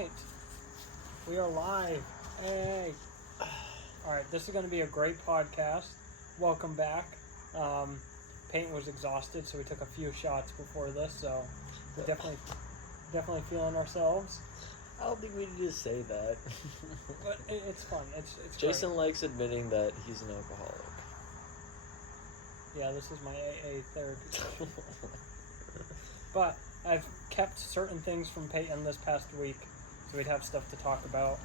right. We are live. Hey. Alright, this is going to be a great podcast. Welcome back. Peyton was exhausted, so we took a few shots before this, so we're definitely feeling ourselves. I don't think we need to say that. But it's fun. It's Jason great. likes admitting that he's an alcoholic. Yeah, this is my AA therapy session. But I've kept certain things from Peyton this past week, so we'd have stuff to talk about.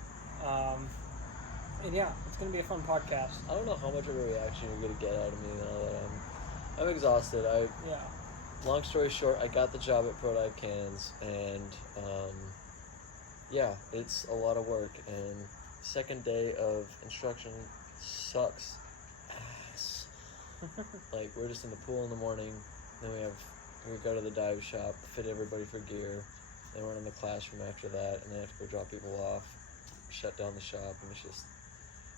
And yeah, it's going to be a fun podcast. I don't know how much of a reaction you're going to get out of me now that I'm exhausted. Yeah. Long story short, I got the job at Prodive Cans, and yeah, it's a lot of work, and second day of instruction sucks ass. Like, we're just in the pool in the morning, then we go to the dive shop, fit everybody for gear, then run in the classroom after that, and then have to go drop people off, shut down the shop, and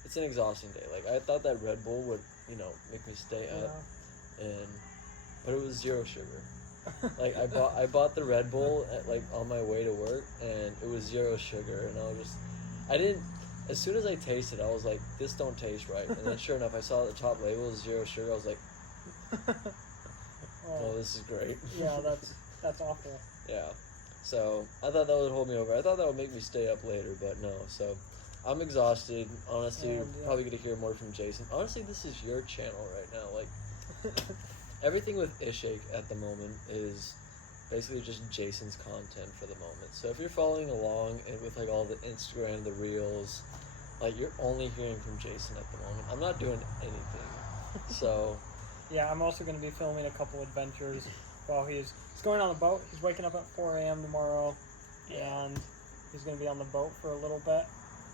it's an exhausting day. Like, I thought that Red Bull would, make me stay up, but it was zero sugar. Like, I bought the Red Bull on my way to work, and it was zero sugar, and as soon as I tasted it, I was like, this don't taste right. And then sure enough, I saw the top label was zero sugar. I was like, oh, this is great. Yeah, that's awful. Yeah. So I thought that would hold me over. I thought that would make me stay up later, but no. So I'm exhausted. Honestly, you're probably going to hear more from Jason. Honestly, this is your channel right now. Like, everything with iShake at the moment is basically just Jason's content for the moment. So if you're following along with all the Instagram, the Reels, you're only hearing from Jason at the moment. I'm not doing anything. So yeah, I'm also going to be filming a couple adventures while he's going on the boat. He's waking up at 4 a.m. tomorrow, and he's going to be on the boat for a little bit.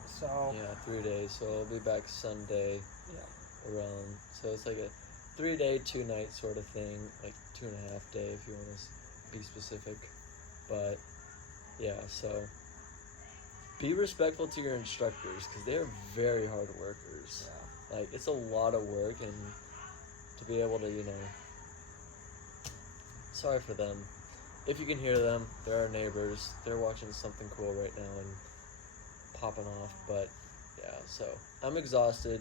So yeah, 3 days. So I'll be back Sunday around. So it's like a 3-day, 2-night sort of thing, like 2.5 day if you want to be specific. But yeah, so be respectful to your instructors because they're very hard workers. Yeah. Like, it's a lot of work, and to be able to, sorry for them. If you can hear them, they're our neighbors. They're watching something cool right now and popping off. But yeah, so I'm exhausted.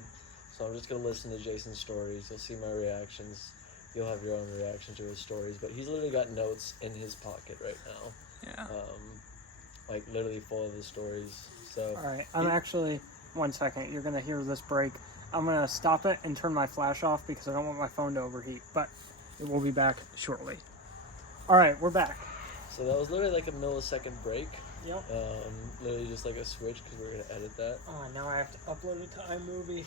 So I'm just going to listen to Jason's stories. You'll see my reactions. You'll have your own reaction to his stories. But he's literally got notes in his pocket right now. Yeah. Literally full of his stories. So. All right. I'm actually, 1 second. You're going to hear this break. I'm going to stop it and turn my flash off because I don't want my phone to overheat. But it will be back shortly. All right. We're back. So that was literally like a millisecond break. Yep. Literally just like a switch because we're going to edit that. Oh, now I have to upload it to iMovie.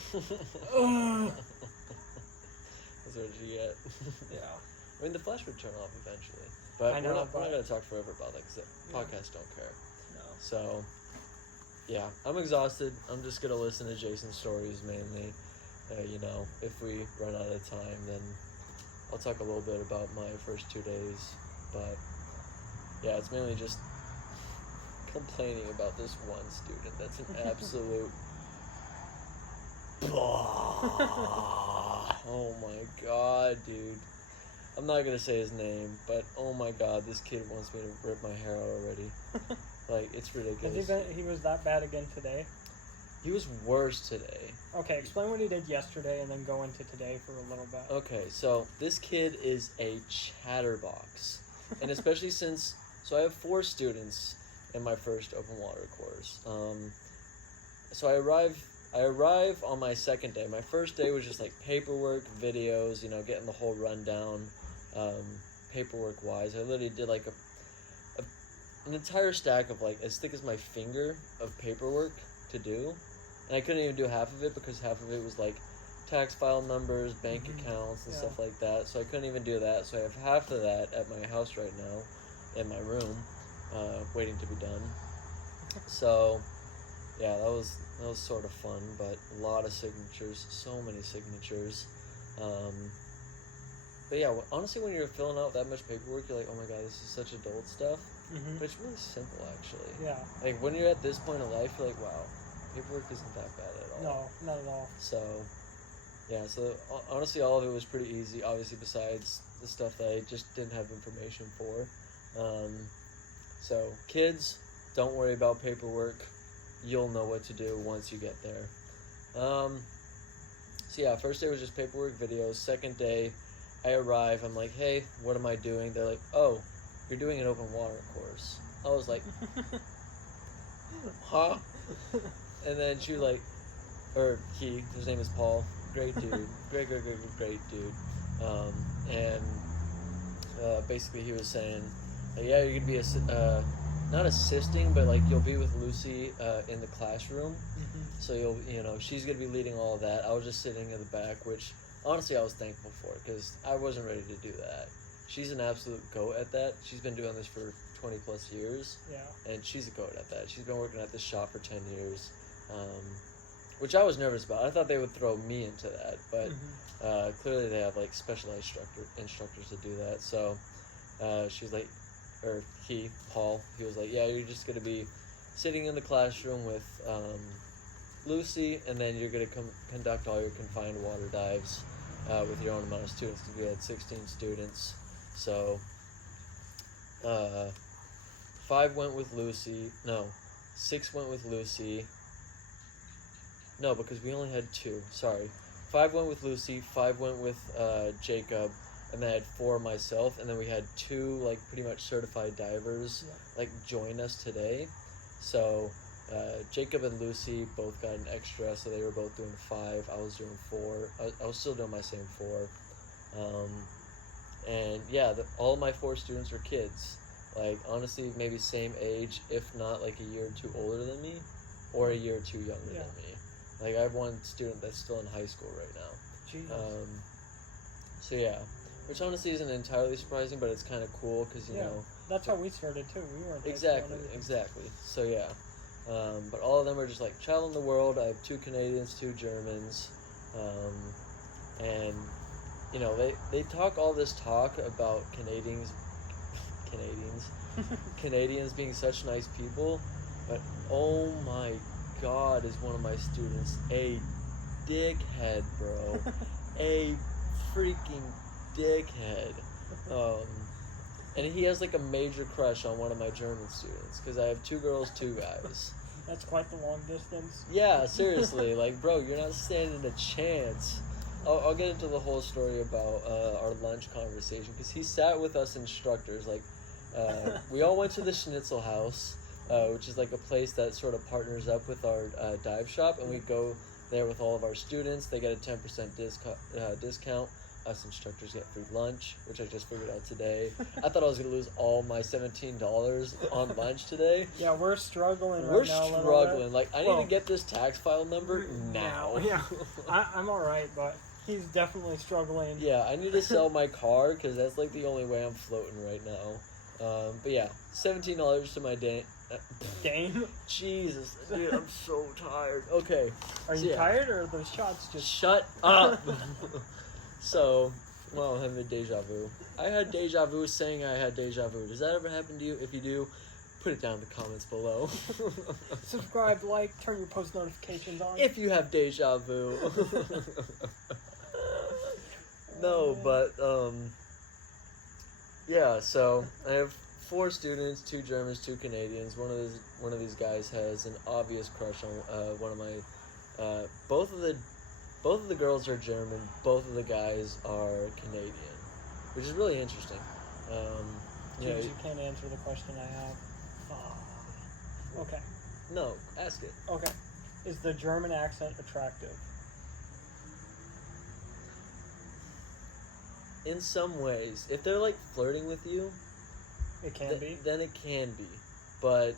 That's what you get. Yeah. I mean, the flash would turn off eventually. But we're not going to talk forever about that because the podcasts don't care. No. So, yeah, I'm exhausted. I'm just going to listen to Jason's stories mainly. If we run out of time, then I'll talk a little bit about my first 2 days. But, yeah, it's mainly just complaining about this one student that's an absolute oh my god, dude. I'm not gonna say his name, but oh my god, this kid wants me to rip my hair out already. Like, it's ridiculous. He was that bad again today? He was worse today. Okay, explain what he did yesterday and then go into today for a little bit. Okay, so this kid is a chatterbox. And especially since, so I have 4 students in my first open water course. So I arrive on my second day. My first day was just like paperwork, videos, getting the whole rundown, paperwork wise. I literally did like an entire stack of like as thick as my finger of paperwork to do. And I couldn't even do half of it because half of it was like tax file numbers, bank accounts, and stuff like that. So I couldn't even do that. So I have half of that at my house right now, in my room, waiting to be done. So, yeah, that was sort of fun, but a lot of signatures, so many signatures. But yeah, honestly, when you're filling out that much paperwork, you're like, oh my god, this is such adult stuff. But it's really simple, actually. Yeah. Like, when you're at this point in life, you're like, wow, paperwork isn't that bad at all. No, not at all. So, yeah, so honestly, all of it was pretty easy, obviously, besides the stuff that I just didn't have information for. So, kids, don't worry about paperwork. You'll know what to do once you get there. So yeah, first day was just paperwork, videos. Second day, I arrive. I'm like, hey, what am I doing? They're like, oh, you're doing an open water course. I was like, huh? And then she was like, or he, his name is Paul. Great dude. Great dude. Basically he was saying, yeah, you're gonna be not assisting, but like you'll be with Lucy in the classroom. Mm-hmm. So she's gonna be leading all of that. I was just sitting in the back, which honestly I was thankful for because I wasn't ready to do that. She's an absolute goat at that. She's been doing this for 20 plus years. Yeah. And she's a goat at that. She's been working at this shop for 10 years. Which I was nervous about. I thought they would throw me into that, but clearly they have like specialized instructors to do that. So she was like, or Paul, he was like, yeah, you're just gonna be sitting in the classroom with Lucy, and then you're gonna conduct all your confined water dives with your own amount of students. Because we had 16 students, so 5 went with Lucy. No, 6 went with Lucy. No, because we only had 2. Sorry. 5 went with Lucy, 5 went with Jacob, and then I had 4 myself, and then we had 2, like, pretty much certified divers, like, join us today. So, Jacob and Lucy both got an extra, so they were both doing 5. I was doing 4. I was still doing my same 4. And, yeah, all of my 4 students are kids. Like, honestly, maybe same age, if not, like, a year or 2 older than me, or a year or 2 younger than me. Like, I have one student that's still in high school right now. Jesus. So, yeah. Which honestly isn't entirely surprising, but it's kind of cool because, you know... That's how we started, too. We weren't... Exactly. So, yeah. But all of them are just, like, traveling the world. I have 2 Canadians, 2 Germans. And, you know, they talk all this talk about Canadians being such nice people, but oh my God, is one of my students a dickhead, bro. A freaking dickhead. And he has like a major crush on one of my German students because I have 2 girls, 2 guys. That's quite the long distance. Yeah, seriously, like, bro, you're not standing a chance. I'll get into the whole story about our lunch conversation because he sat with us instructors. Like, we all went to the Schnitzel House, which is like a place that sort of partners up with our dive shop, and we go there with all of our students. They get a 10% discount. Us instructors get free lunch, which I just figured out today. I thought I was going to lose all my $17 on lunch today. Yeah, we're struggling right now. We're struggling. Like, I need to get this tax file number now. Yeah, I'm alright, but he's definitely struggling. Yeah, I need to sell my car, because that's, like, the only way I'm floating right now. But yeah, $17 to my Dane. Jesus, dude, I'm so tired. Okay. Are you tired, or are those shots just... Shut up! So, well, I'm having a deja vu. I had deja vu saying I had deja vu. Does that ever happen to you? If you do, put it down in the comments below. Subscribe, like, turn your post notifications on. If you have deja vu. No, but, yeah, so I have 4 students, 2 Germans, 2 Canadians. One of these guys has an obvious crush on one of my, both of the girls are German, both of the guys are Canadian, which is really interesting. You can't answer the question I have. Okay. No, ask it. Okay. Is the German accent attractive? In some ways. If they're, like, flirting with you... It can be? Then it can be. But,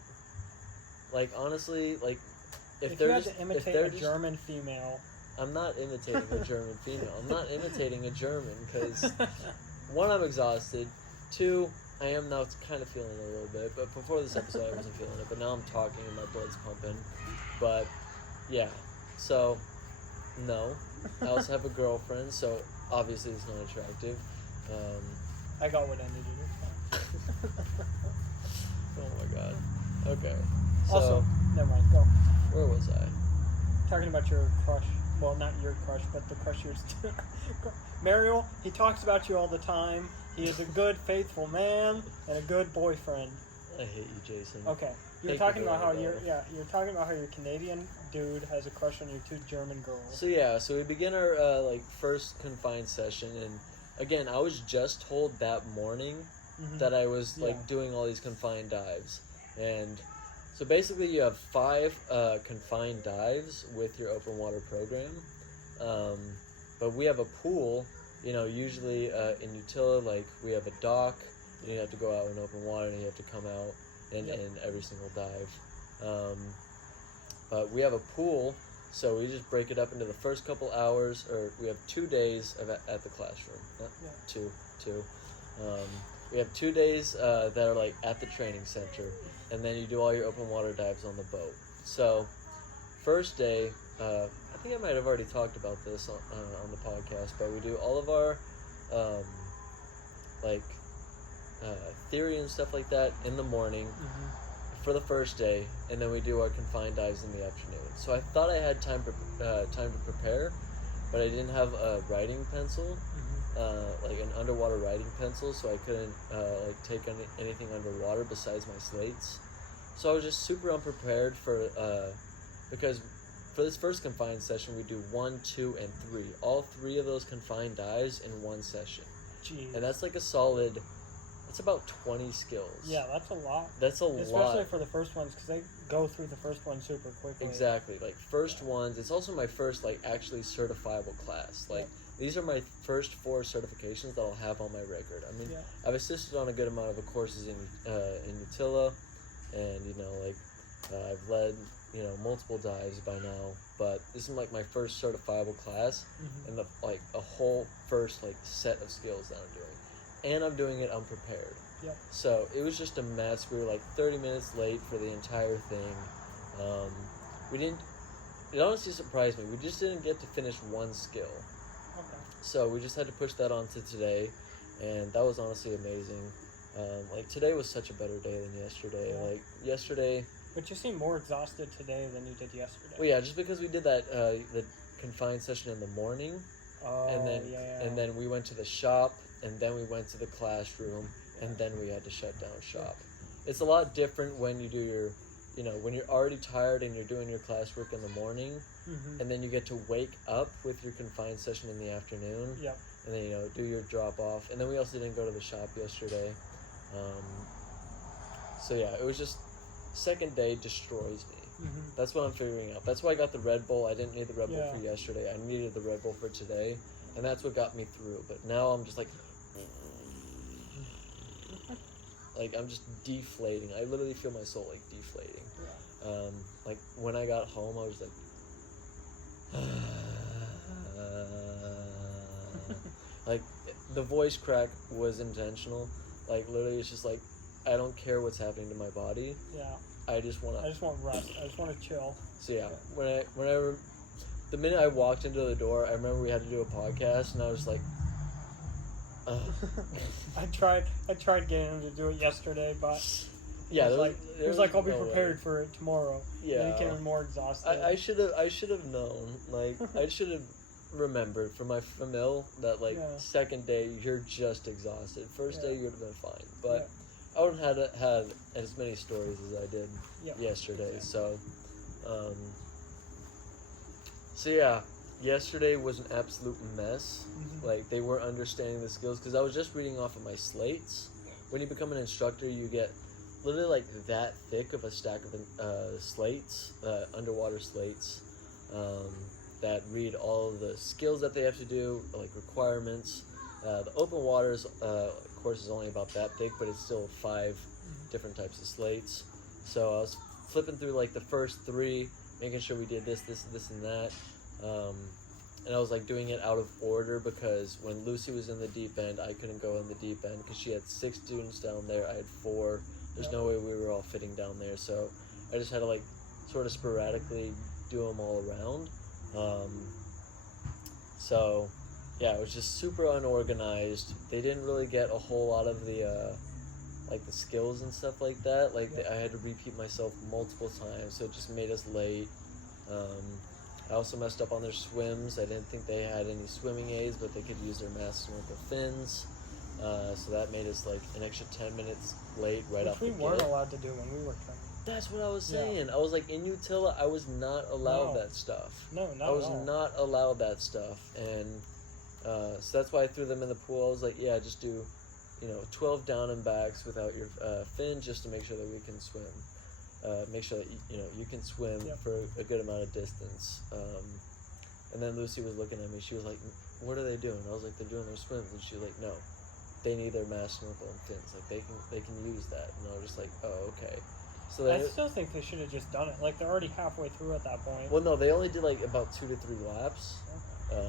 like, honestly, like... If you had to imitate a German female... I'm not imitating a German female. I'm not imitating a German because, 1, I'm exhausted. 2, I am now kind of feeling it a little bit. But before this episode, I wasn't feeling it. But now I'm talking and my blood's pumping. But, yeah. So, no. I also have a girlfriend, so obviously it's not attractive. I got what I needed. Oh my God. Okay. So, also, never mind. Go. Where was I? Talking about your crush. Well, not your crush, but the crush you're still... Mariel, he talks about you all the time. He is a good, faithful man and a good boyfriend. I hate you, Jason. Okay, you're Thank talking you about how very much. you're talking about how your Canadian dude has a crush on your 2 German girls. So we begin our first confined session, and again, I was just told that morning that I was doing all these confined dives, and so basically you have 5 confined dives with your open water program, but we have a pool. Usually in Utila, like we have a dock. You have to go out in open water, and you have to come out in every single dive. But we have a pool, so we just break it up into the first couple hours, or we have 2 days at the classroom. Not two. We have 2 days that are like at the training center, and then you do all your open water dives on the boat. So, first day, I think I might have already talked about this on the podcast, but we do all of our theory and stuff like that in the morning for the first day, and then we do our confined dives in the afternoon. So I thought I had time to prepare, but I didn't have a writing pencil, like an underwater writing pencil, so I couldn't take anything underwater besides my slates. So I was just super unprepared because for this first confined session we do 1, 2, and 3. All 3 of those confined dives in one session. Jeez. And that's like a solid. It's about 20 skills. Yeah, that's a lot. That's a lot. Especially for the first ones, because they go through the first one super quickly. Exactly. Like, first ones, it's also my first, actually certifiable class. These are my first 4 certifications that I'll have on my record. I mean, I've assisted on a good amount of courses in Utila, and, I've led, multiple dives by now, but this is, my first certifiable class, and a whole first, set of skills that I'm doing. And I'm doing it unprepared. Yep. So it was just a mess. We were 30 minutes late for the entire thing. It honestly surprised me. We just didn't get to finish one skill. Okay. So we just had to push that on to today, and that was honestly amazing. Today was such a better day than yesterday. Yeah. Yesterday. But you seem more exhausted today than you did yesterday. Well, yeah, just because we did that the confined session in the morning, and then we went to the shop. And then we went to the classroom, and then we had to shut down shop. It's a lot different when you do your, when you're already tired and you're doing your classwork in the morning, and then you get to wake up with your confined session in the afternoon, and then, do your drop off. And then we also didn't go to the shop yesterday. So yeah, it was just, second day destroys me. That's what I'm figuring out. That's why I got the Red Bull. I didn't need the Red Bull for yesterday. I needed the Red Bull for today. And that's what got me through. But now I'm just I'm just deflating. I literally feel my soul deflating. Yeah. When I got home, I was the voice crack was intentional. Literally, it's just I don't care what's happening to my body. Yeah. I just want rest. I just want to chill. So yeah, the minute I walked into the door, I remember we had to do a podcast, and I was like, I tried getting him to do it yesterday, but yeah, it was I'll be prepared for it tomorrow. Yeah, and he came in more exhausted. I should have known. I should have remembered from my famil that second day you're just exhausted. First day you would have been fine, but I wouldn't have had as many stories as I did yesterday. Yeah. So yeah, yesterday was an absolute mess. They weren't understanding the skills, because I was just reading off of my slates. When you become an instructor, you get literally that thick of a stack of slates, underwater slates, that read all of the skills that they have to do, requirements. The open waters course is only about that thick, but it's still 5 different types of slates. So I was flipping through the first 3, making sure we did this, and that. And I was doing it out of order, because when Lucy was in the deep end, I couldn't go in the deep end because she had 6 students down there. I had 4. There's no way we were all fitting down there. So I just had to sort of sporadically do them all around. So yeah, it was just super unorganized. They didn't really get a whole lot of the the skills and stuff like that. I had to repeat myself multiple times, so it just made us late. I also messed up on their swims. I didn't think they had any swimming aids, but they could use their masks with their fins. So that made us like an extra 10 minutes late right off the Which we weren't gate. allowed to do when we were training. That's what I was Yeah. saying. I was like, in Utila, I was not allowed No. that stuff. No, not I was at all. not allowed that stuff. And so that's why I threw them in the pool. I was like, yeah, just do, 12 down and backs without your fin, just to make sure that we can swim. Make sure that, you can swim Yep. for a good amount of distance. And then Lucy was looking at me. She was like, what are they doing? I was like, they're doing their swims. And she was like, no, they need their mask, snorkel, and fins. Like, they can use that. And I was just like, oh, okay. So I then still think they should have just done it. Like, they're already halfway through at that point. well, no, they only did like about 2 to 3 laps. Okay.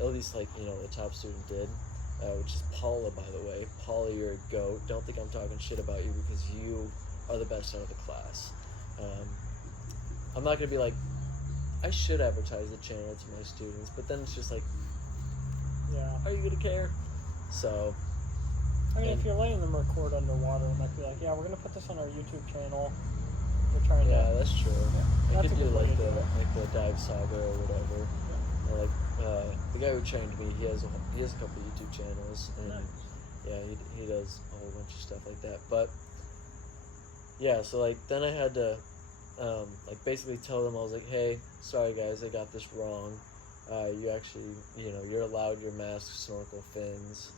At least like the top student did, which is Paula, by the way. Paula, you're a goat. Don't think I'm talking shit about you because you are the best out of the class. I'm not gonna be like, I should advertise the channel to my students, but then it's just like, Yeah. are you gonna care? So, I mean, and- if you're letting them record underwater, it might be like, yeah, we're going to put this on our YouTube channel. We're trying yeah, to... that's true. I That's could a do good way like to the do it. dive saga or whatever. Or like the guy who trained me, he has a couple YouTube channels, and Nice. yeah, he does a whole bunch of stuff like that. But yeah, so like then I had to like basically tell them, I was like, hey, sorry guys, I got this wrong. You actually, you're allowed your mask, snorkel, fins.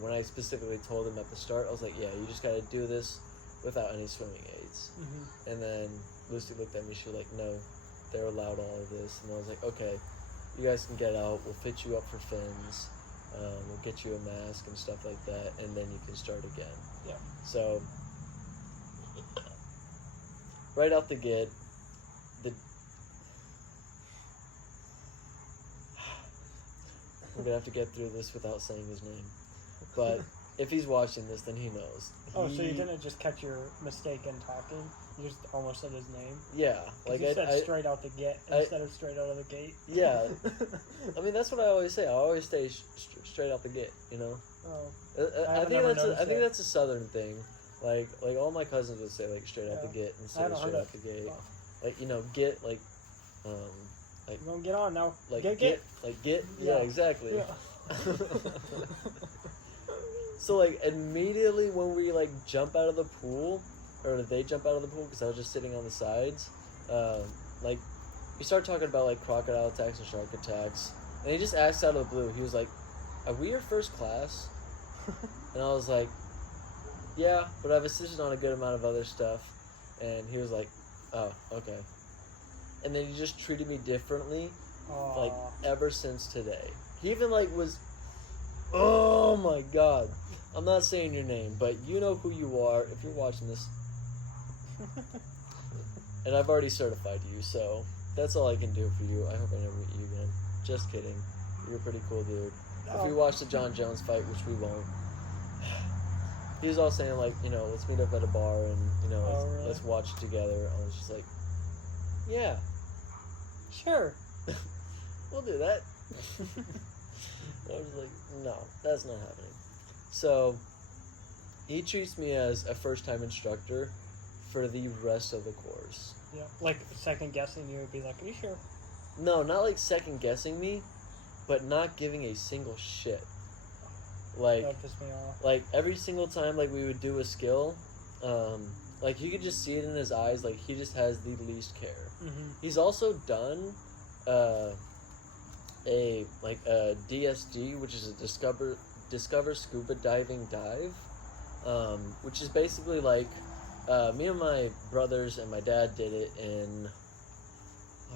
When I specifically told them at the start, I was like, yeah, you just got to do this without any swimming aids. Mm-hmm. And then Lucy looked at me, she was like, no, they're allowed all of this. And I was like, okay, you guys can get out, we'll fit you up for fins, we'll get you a mask and stuff like that, and then you can start again. Yeah. So, right out the gate, I'm gonna have to get through this without saying his name. But if he's watching this, then he knows. Oh, so you didn't just catch your mistake in talking? You just almost said his name? Yeah, 'Cause like you said I straight out the gate instead of straight out of the gate. yeah. I mean, that's what I always say. I always stay straight out the gate. Oh, I think never that's noticed that. that's a southern thing. Like all my cousins would say like straight out the gate I instead of haven't straight heard out the that. gate. Oh. Like get like We're gonna get on now. like Get. like get Yeah. exactly. Yeah. So like immediately when we like jump out of the pool, or they jump out of the pool because I was just sitting on the sides, like we start talking about like crocodile attacks and shark attacks, and he just asked out of the blue. He was like, "Are we your first class?" And I was like, "Yeah, but I've assisted on a good amount of other stuff." And he was like, "Oh, okay." And then he just treated me differently, like Aw. ever since today. He even like was, oh my god. I'm not saying your name, but you know who you are if you're watching this. And I've already certified you, so that's all I can do for you. I hope I never meet you again. Just kidding. You're a pretty cool dude. If we watch the John Jones fight, which we won't, he was all saying like, let's meet up at a bar and really? let's watch it together. I was just like, yeah, Sure. we'll do that. I was like, no, that's not happening. So, he treats me as a first-time instructor for the rest of the course. Yeah. Like, second guessing you would be like, are you sure? No, not like second-guessing me, but not giving a single shit. Like, That pissed me off. like every single time, like, we would do a skill, like, you could just see it in his eyes, like, he just has the least care. Mm-hmm. He's also done, a DSD, which is a Discover Scuba Diving Dive, which is basically like, me and my brothers and my dad did it in,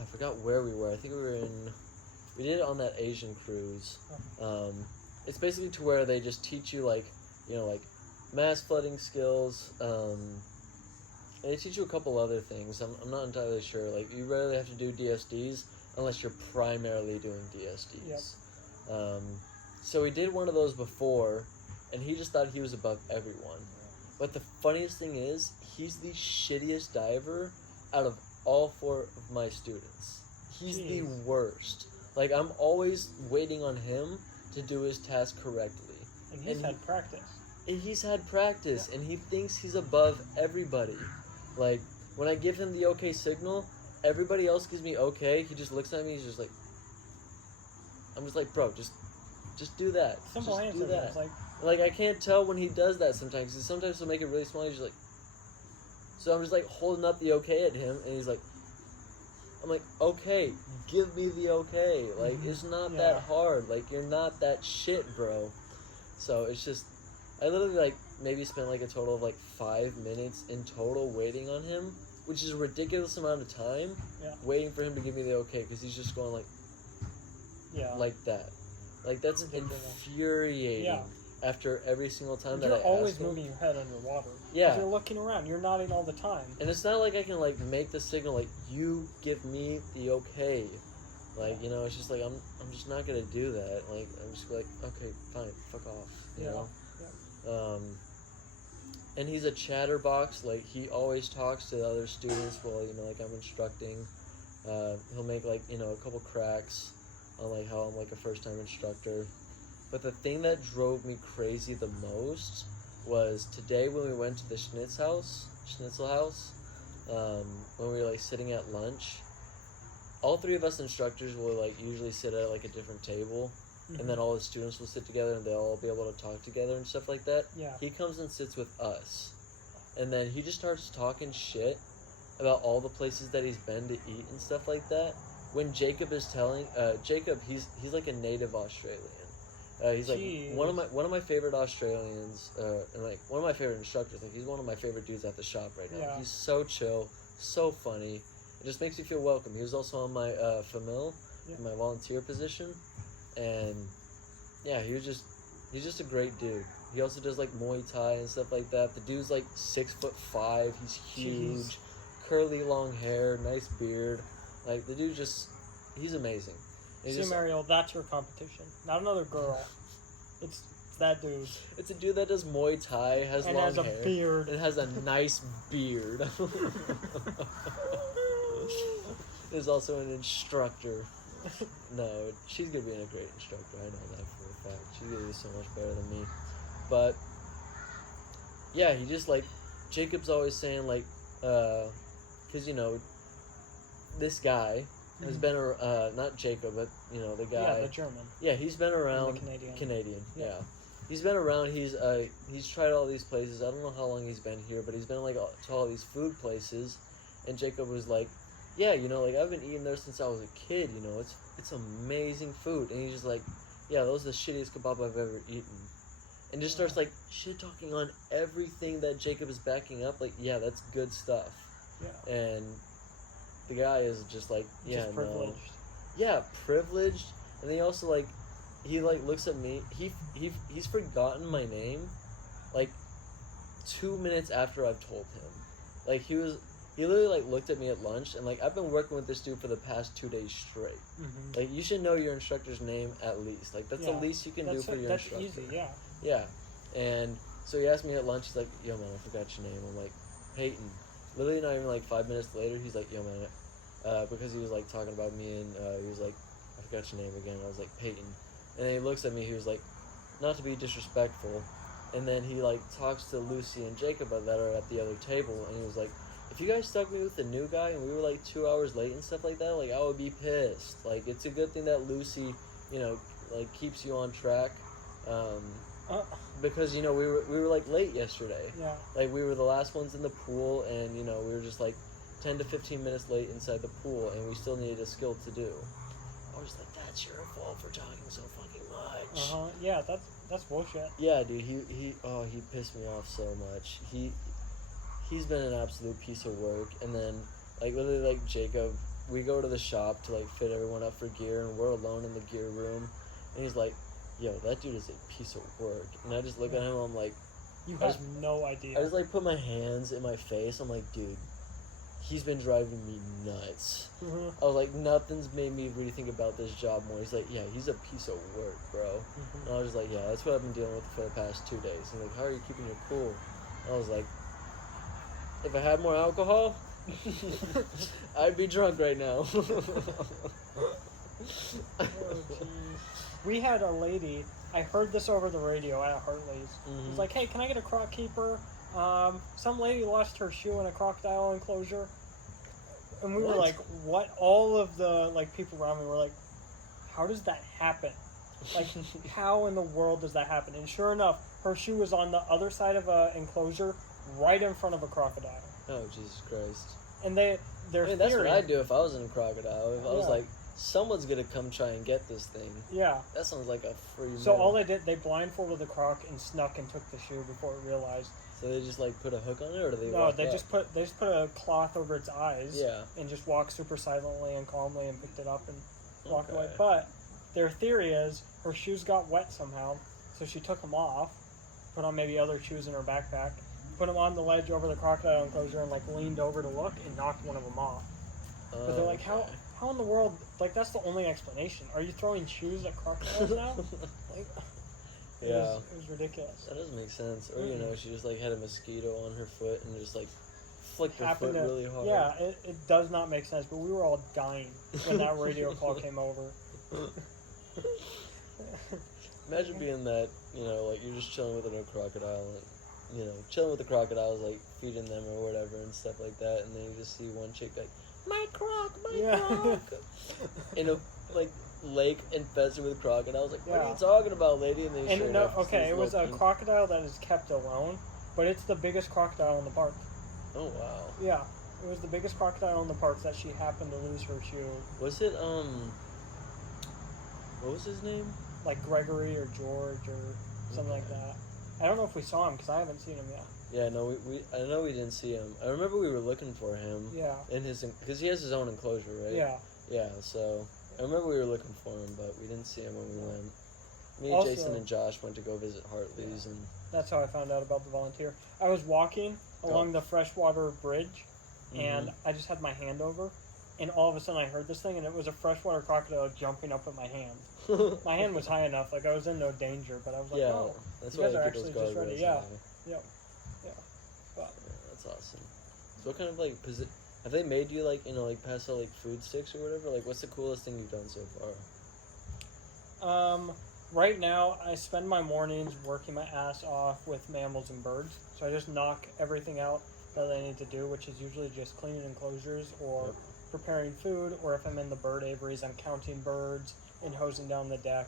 I forgot where we were. I think we did it on that Asian cruise. It's basically to where they just teach you like mass flooding skills, and they teach you a couple other things. I'm not entirely sure. Like, you rarely have to do DSDs unless you're primarily doing DSDs. Yep. So we did one of those before, and he just thought he was above everyone. But the funniest thing is, he's the shittiest diver out of all 4 of my students. He's the Jeez. worst. Like, I'm always waiting on him to do his task correctly. And he's had practice. And he's had practice, and he thinks he's above everybody. Like, when I give him the okay signal, everybody else gives me okay. He just looks at me, he's just like, I'm just like, bro, just do that. Simple just answer. do that. It's like, Like, I can't tell when he does that sometimes. Sometimes he'll make it really small. He's just like... So I'm just, like, holding up the okay at him, and he's like... I'm like, okay, give me the okay. Like, it's not that hard. Like, you're not that shit, bro. So it's just... I literally, like, maybe spent, like, a total of, like, 5 minutes in total waiting on him, which is a ridiculous amount of time, waiting for him to give me the okay, because he's just going, like... like that. Like, that's infuriating after every single time that I ask him. You're always moving your head underwater. Yeah. You're looking around. You're nodding all the time. And it's not like I can, like, make the signal, like, you give me the okay. Like, you know, it's just like, I'm just not going to do that. Like, I'm just like, okay, fine, fuck off, you know? Yeah. And he's a chatterbox. Like, he always talks to the other students while, you know, like, I'm instructing. He'll make, like, you know, a couple cracks on, like, how I'm, like, a first-time instructor. But the thing that drove me crazy the most was today when we went to the Schnitzel house, when we were, like, sitting at lunch. All three of us instructors will, like, usually sit at, like, a different table, and then all the students will sit together, and they'll all be able to talk together and stuff like that. Yeah. He comes and sits with us, and then he just starts talking shit about all the places that he's been to eat and stuff like that. When Jacob is telling, Jacob, he's like a native Australian. He's like one of my favorite Australians, and like one of my favorite instructors. Like, he's one of my favorite dudes at the shop right now. Yeah. He's so chill, so funny. It just makes you feel welcome. He was also on my famil, my volunteer position, and yeah, he's just a great dude. He also does like Muay Thai and stuff like that. The dude's like 6'5". He's huge, curly long hair, nice beard. Like, the dude he's amazing. See, Mariel, that's your competition. Not another girl. It's that dude. It's a dude that does Muay Thai, has long hair. And has a beard. And has a nice beard. Is also an instructor. No, she's going to be a great instructor. I know that for a fact. She's going to be so much better than me. But, yeah, he just, like, Jacob's always saying, like, because, you know, this guy has been, not Jacob, but, you know, the guy. Yeah, the German. Yeah, he's been around. The Canadian, yeah. He's been around, he's tried all these places. I don't know how long he's been here, but he's been, like, to all these food places. And Jacob was like, yeah, you know, like, I've been eating there since I was a kid, you know, it's amazing food. And he's just like, yeah, those are the shittiest kebab I've ever eaten. And just starts, like, shit-talking on everything that Jacob is backing up. Like, yeah, that's good stuff. Yeah. And the guy is just like, yeah, just privileged. No. Yeah, privileged. And then he also, like, he, like, looks at me. He's forgotten my name, like, 2 minutes after I've told him. Like, he literally, like, looked at me at lunch, and, like, I've been working with this dude for the past 2 days straight. Mm-hmm. Like, you should know your instructor's name at least. Like, that's the least you can do for your instructor. That's easy, yeah. Yeah. And so he asked me at lunch, he's like, yo, man, I forgot your name. I'm like, Peyton. Literally not even, like, 5 minutes later, he's like, yo, man, because he was, like, talking about me, and he was like, I forgot your name again. I was like, Peyton. And then he looks at me, he was like, not to be disrespectful. And then he, like, talks to Lucy and Jacob that are at the other table, and he was like, if you guys stuck me with the new guy and we were, like, 2 hours late and stuff like that, like, I would be pissed. Like, it's a good thing that Lucy, you know, like, keeps you on track. Because, you know, we were like, late yesterday. Yeah. Like, we were the last ones in the pool, and, you know, we were just, like, 10 to 15 minutes late inside the pool, and we still needed a skill to do. I was like, that's your fault for talking so fucking much. Yeah, that's bullshit. Yeah, dude, he pissed me off so much. He's been an absolute piece of work. And then, like, literally, like, Jacob, we go to the shop to, like, fit everyone up for gear, and we're alone in the gear room, and he's like, yo, that dude is a piece of work. And I just look at him, I'm like... You have no idea. I just, like, put my hands in my face, I'm like, dude, he's been driving me nuts. Mm-hmm. I was like, nothing's made me really think about this job more. He's like, yeah, he's a piece of work, bro. Mm-hmm. And I was just like, yeah, that's what I've been dealing with for the past 2 days. And like, how are you keeping your cool? And I was like, if I had more alcohol, I'd be drunk right now. We had a lady, I heard this over the radio at Hartley's. It was like, hey, can I get a croc keeper? Some lady lost her shoe in a crocodile enclosure. And we were like, what? All of the, like, people around me were like, how does that happen? Like, how in the world does that happen? And sure enough, her shoe was on the other side of a enclosure, right in front of a crocodile. Oh, Jesus Christ. And their that's theory, what I'd do if I was in a crocodile. If I was Yeah. like, someone's gonna come try and get this thing. yeah. That sounds like a free So meal. all they did, they blindfolded the croc and snuck and took the shoe before it realized. So they just like put a hook on it, or do they? No, walk they up? just put a cloth over its eyes. Yeah. And just walked super silently and calmly and picked it up and walked away. Okay. But their theory is her shoes got wet somehow, so she took them off, put on maybe other shoes in her backpack, put them on the ledge over the crocodile enclosure, and like leaned over to look and knocked one of them off. But they're like, Okay. how in the world? Like, that's the only explanation. Are you throwing shoes at crocodiles now? Like, Yeah. it was ridiculous. That doesn't make sense. Or, you know, she just like had a mosquito on her foot and just like flicked her foot really hard. Yeah, it does not make sense. But we were all dying when that radio call came over. Imagine being that, you know, like you're just chilling with a crocodile and, you know, chilling with the crocodiles, like feeding them or whatever and stuff like that, and then you just see one chick like, my croc, croc, in a like lake infested with crocodiles. Like, what are you talking about, lady? And they it was a crocodile that is kept alone, but it's the biggest crocodile in the park. Oh wow. Yeah, it was the biggest crocodile in the park that she happened to lose her shoe. Was it what was his name? Like Gregory or George or something like that. I don't know if we saw him because I haven't seen him yet. Yeah, no, I know we didn't see him. I remember we were looking for him. Yeah. In his, because he has his own enclosure, right? Yeah. Yeah. So I remember we were looking for him, but we didn't see him when we went. Me, Also, Jason, and Josh went to go visit Hartley's, and that's how I found out about the volunteer. I was walking along the freshwater bridge, and I just had my hand over, and all of a sudden I heard this thing, and it was a freshwater crocodile jumping up at my hand. My hand was high enough, like I was in no danger, but I was like, yeah, oh, that's you why guys I are get those actually just ready. guardrails Yeah, high. yeah, yeah. But Yeah, that's awesome. So what kind of like have they made you like, you know, like pass out like food sticks or whatever? Like, what's the coolest thing you've done so far? right now I spend my mornings working my ass off with mammals and birds. So I just knock everything out that I need to do, which is usually just cleaning enclosures or preparing food, or if I'm in the bird aviaries, I'm counting birds and hosing down the deck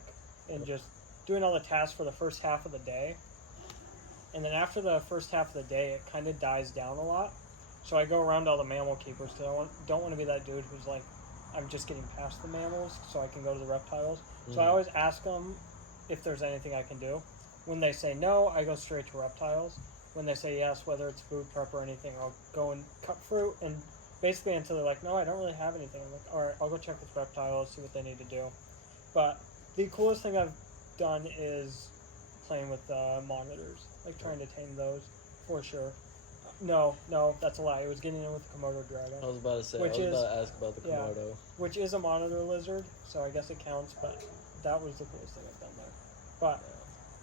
and just doing all the tasks for the first half of the day. And then after the first half of the day, it kind of dies down a lot. So I go around to all the mammal keepers because I don't want to be that dude who's like, I'm just getting past the mammals so I can go to the reptiles. So I always ask them if there's anything I can do. When they say no, I go straight to reptiles. When they say yes, whether it's food prep or anything, I'll go and cut fruit, and basically until they're like, no, I don't really have anything. I'm like, all right, I'll go check with reptiles, see what they need to do. But the coolest thing I've done is playing with monitors, like trying to tame those, for sure. No, that's a lie. It was getting in with the Komodo dragon. I was about to say, Which I was is- about to ask about the Komodo. Which is a monitor lizard, so I guess it counts, but that was the coolest thing I've done there. But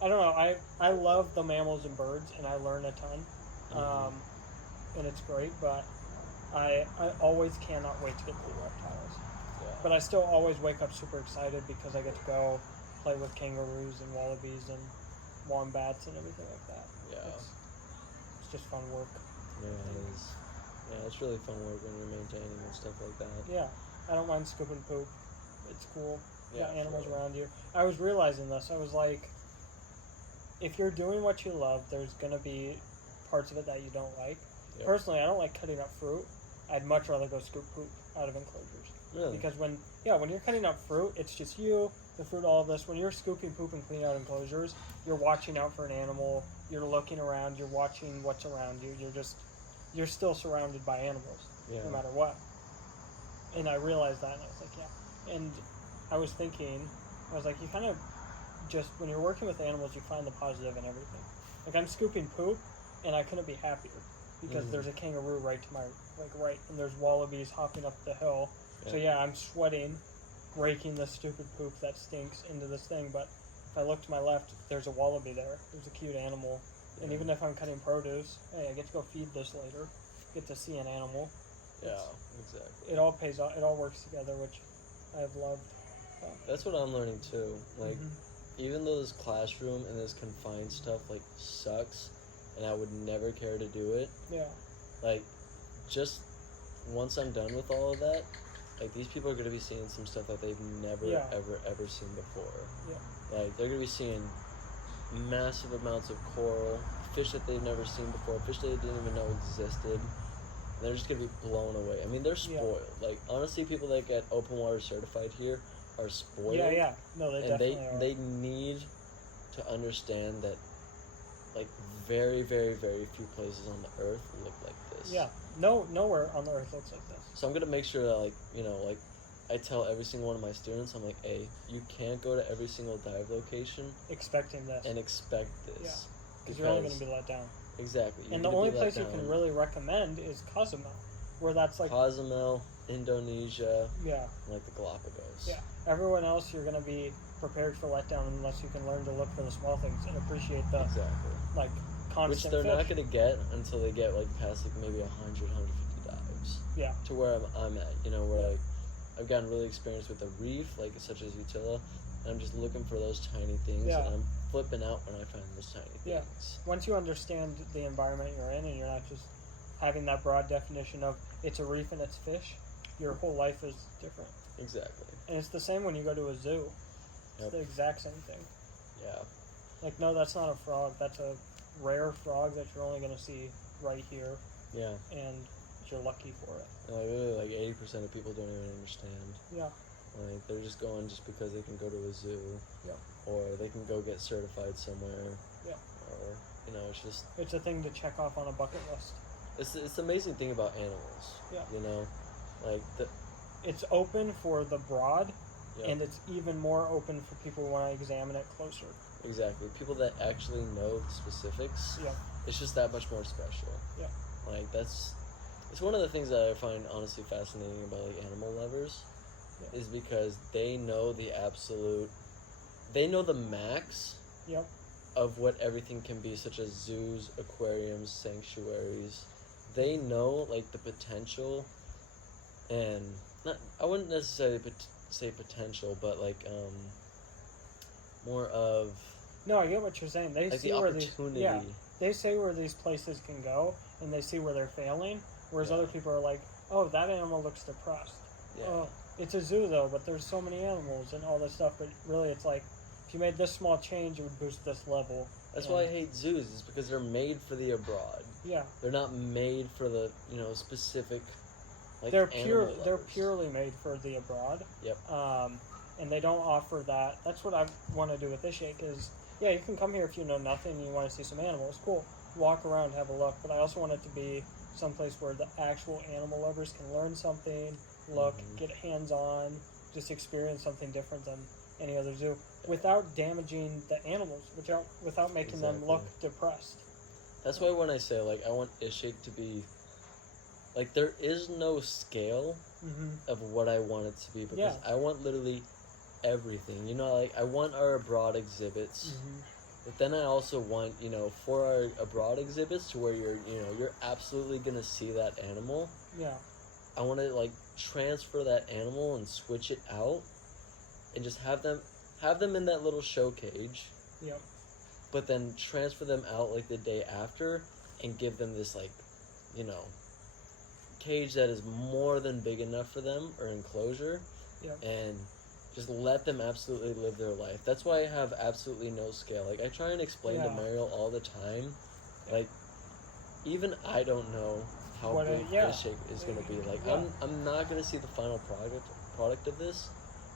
I don't know, I love the mammals and birds, and I learn a ton, and it's great, but I always cannot wait to get to the reptiles. Yeah. But I still always wake up super excited because I get to go play with kangaroos and wallabies and wombats and everything like that. Yeah. It's just fun work. Yeah, it is. Yeah, it's really fun work when you're maintaining and stuff like that. Yeah, I don't mind scooping poop. It's cool. You got Yeah, animals sure. around you. I was realizing this. I was like, if you're doing what you love, there's gonna be parts of it that you don't like. Yep. Personally, I don't like cutting up fruit. I'd much rather go scoop poop out of enclosures. Really? Because when you're cutting up fruit, it's just you, the fruit, all of this. When you're scooping poop and cleaning out enclosures, you're watching out for an animal. You're looking around. You're watching what's around you. You're still surrounded by animals, no matter what. And I realized that, and I was like, yeah. And I was thinking, you kind of just, when you're working with animals, you find the positive in everything. Like, I'm scooping poop, and I couldn't be happier because there's a kangaroo right to my, and there's wallabies hopping up the hill. Yeah. So yeah, I'm sweating, raking the stupid poop that stinks into this thing, but if I look to my left, there's a wallaby there. There's a cute animal. And even if I'm cutting produce, hey, I get to go feed this later, get to see an animal. Yeah, exactly. It all pays off. It all works together, which I've loved. That's what I'm learning too. Like, even though this classroom and this confined stuff like sucks, and I would never care to do it. Yeah. Like, just once I'm done with all of that, like these people are going to be seeing some stuff that they've never Yeah. ever seen before. Yeah. Like they're going to be seeing massive amounts of coral, fish that they've never seen before, fish that they didn't even know existed. And they're just going to be blown away. I mean, they're spoiled. Like honestly, people that get open water certified here are spoiled. Yeah. No, they and definitely are. they need to understand that like very few places on the earth look like this. Yeah. No, nowhere on the earth looks like this. So I'm gonna make sure that, like, you know, like I tell every single one of my students, I'm like, hey, you can't go to every single dive location Expecting this. and expect this. Yeah. Because you're only going to be let down. Exactly. And the only place you can really recommend is Cozumel, where that's like Cozumel, Indonesia, yeah, like the Galapagos. yeah. Everyone else, you're going to be prepared for letdown unless you can learn to look for the small things and appreciate the like constant which they're fish. not going to get until they get like past like maybe 100, 150 dives. Yeah. To where I'm at, you know, where like I've gotten really experienced with the reef, like such as Utila, and I'm just looking for those tiny things, and I'm flipping out when I find those tiny things. Yeah. Once you understand the environment you're in, and you're not just having that broad definition of it's a reef and it's fish, your whole life is different. Exactly. And it's the same when you go to a zoo. It's the exact same thing. Yeah. Like, no, that's not a frog. That's a rare frog that you're only going to see right here. Yeah. And you're lucky for it. And like really, like 80% of people don't even understand. Yeah. Like they're just going just because they can go to a zoo. Yeah. Or they can go get certified somewhere. Yeah. Or you know, it's just it's a thing to check off on a bucket list. It's the amazing thing about animals. Yeah. You know, like it's open for the broad, yeah. and it's even more open for people who want to examine it closer. Exactly. People that actually know the specifics. Yeah. It's just that much more special. Yeah. Like it's one of the things that I find honestly fascinating about like animal lovers, is because they know the max. Yep. Of what everything can be, such as zoos, aquariums, sanctuaries. They know like the potential, and I wouldn't necessarily say potential, but like more of. No, I get what you're saying. They like see the where opportunity. they say where these places can go, and they see where they're failing. Whereas other people are like, "Oh, that animal looks depressed. Yeah. Oh, it's a zoo though, but there's so many animals and all this stuff." But really, it's like, if you made this small change, it would boost this level. That's why I hate zoos. Is because they're made for the abroad. Yeah. They're not made for the specific. Like they're They're purely made for the abroad. Yep. And they don't offer that. That's what I want to do with iShake is, yeah, you can come here if you know nothing and you want to see some animals. Cool. Walk around, have a look. But I also want it to be someplace where the actual animal lovers can learn something, look, get hands-on, just experience something different than any other zoo without damaging the animals, without making them look depressed. That's why when I say, like, I want iShake to be, like, there is no scale of what I want it to be, because I want literally everything. You know, like, I want our abroad exhibits, but then I also want, for our abroad exhibits to where you're absolutely going to see that animal. Yeah. I want to, like, transfer that animal and switch it out and just have them in that little show cage. Yep. But then transfer them out like the day after and give them this like, cage that is more than big enough for them, or enclosure. Yep. And just let them absolutely live their life. That's why I have absolutely no scale. Like I try and explain to Mariel all the time, like even I don't know how big iShake is going to be. Like I'm not going to see the final product of this.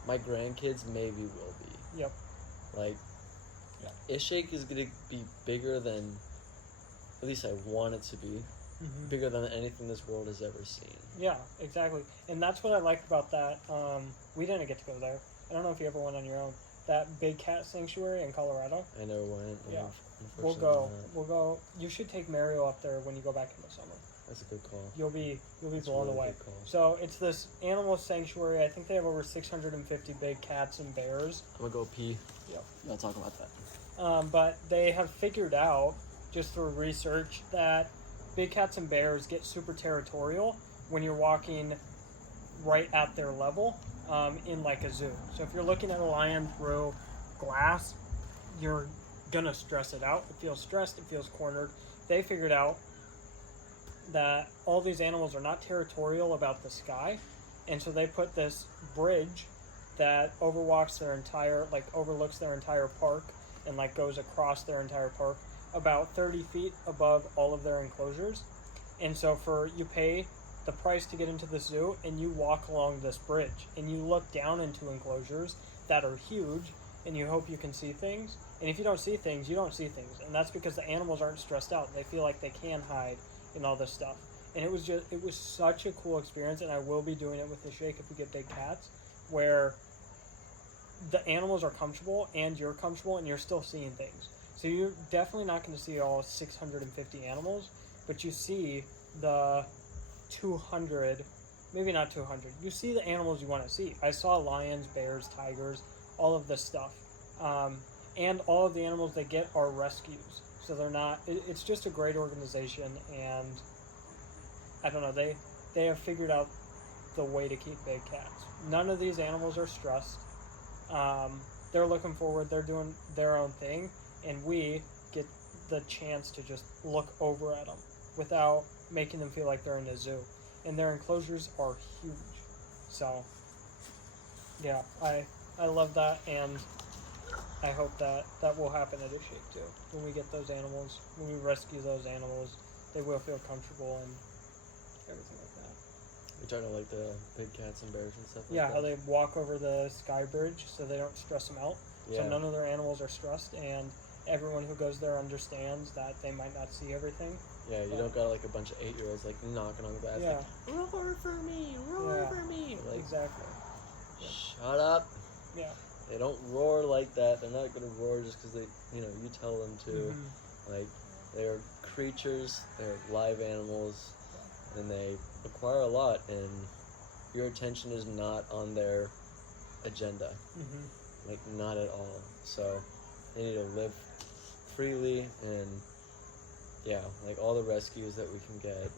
My grandkids maybe will be. Yep. Like, iShake is going to be bigger than, at least I want it to be, bigger than anything this world has ever seen. Yeah, exactly. And that's what I like about that. We didn't get to go there. I don't know if you ever went on your own. That big cat sanctuary in Colorado. I never went. Yeah. We'll go. You should take Mario up there when you go back in the summer. That's a good call. You'll be blown away. So it's this animal sanctuary. I think they have over 650 big cats and bears. I'm gonna go pee. Yep. I'll talk about that. But they have figured out, just through research, that big cats and bears get super territorial when you're walking right at their level in like a zoo. So if you're looking at a lion through glass, you're gonna stress it out. It feels stressed. It feels cornered. They figured out that all these animals are not territorial about the sky, And so they put this bridge that overlooks their entire park and like goes across their entire park about 30 feet above all of their enclosures. And so you pay the price to get into the zoo, and you walk along this bridge, and you look down into enclosures that are huge, and you hope you can see things. And if you don't see things, you don't see things. And that's because the animals aren't stressed out. They feel like they can hide and all this stuff. And it was such a cool experience, and I will be doing it with iShake if we get big cats, where the animals are comfortable and you're comfortable and you're still seeing things. So you're definitely not going to see all 650 animals, but you see the 200, maybe not 200. You see the animals you want to see. I saw lions, bears, tigers, all of this stuff. And all of the animals they get are rescues. So they're not, it's just a great organization, and I don't know, they have figured out the way to keep big cats. None of these animals are stressed. They're looking forward, they're doing their own thing, and we get the chance to just look over at them without making them feel like they're in a zoo. And their enclosures are huge. So, yeah, I love that, and I hope that will happen at iShake too. When we get those animals, when we rescue those animals, they will feel comfortable and everything like that. You're talking like the big cats and bears and stuff like Yeah, that? how they walk over the sky bridge so they don't stress them out. Yeah. So none of their animals are stressed, and everyone who goes there understands that they might not see everything. Yeah, you don't got like a bunch of 8-year-olds like knocking on the glass. Yeah. Like, roar for me, roar for me. Like, Exactly. shut up. Yeah. They don't roar like that. They're not gonna roar just because you tell them to. Mm-hmm. Like, they're creatures. They're live animals, and they acquire a lot. And your attention is not on their agenda. Mm-hmm. Like, not at all. So they need to live freely, and yeah, like all the rescues that we can get.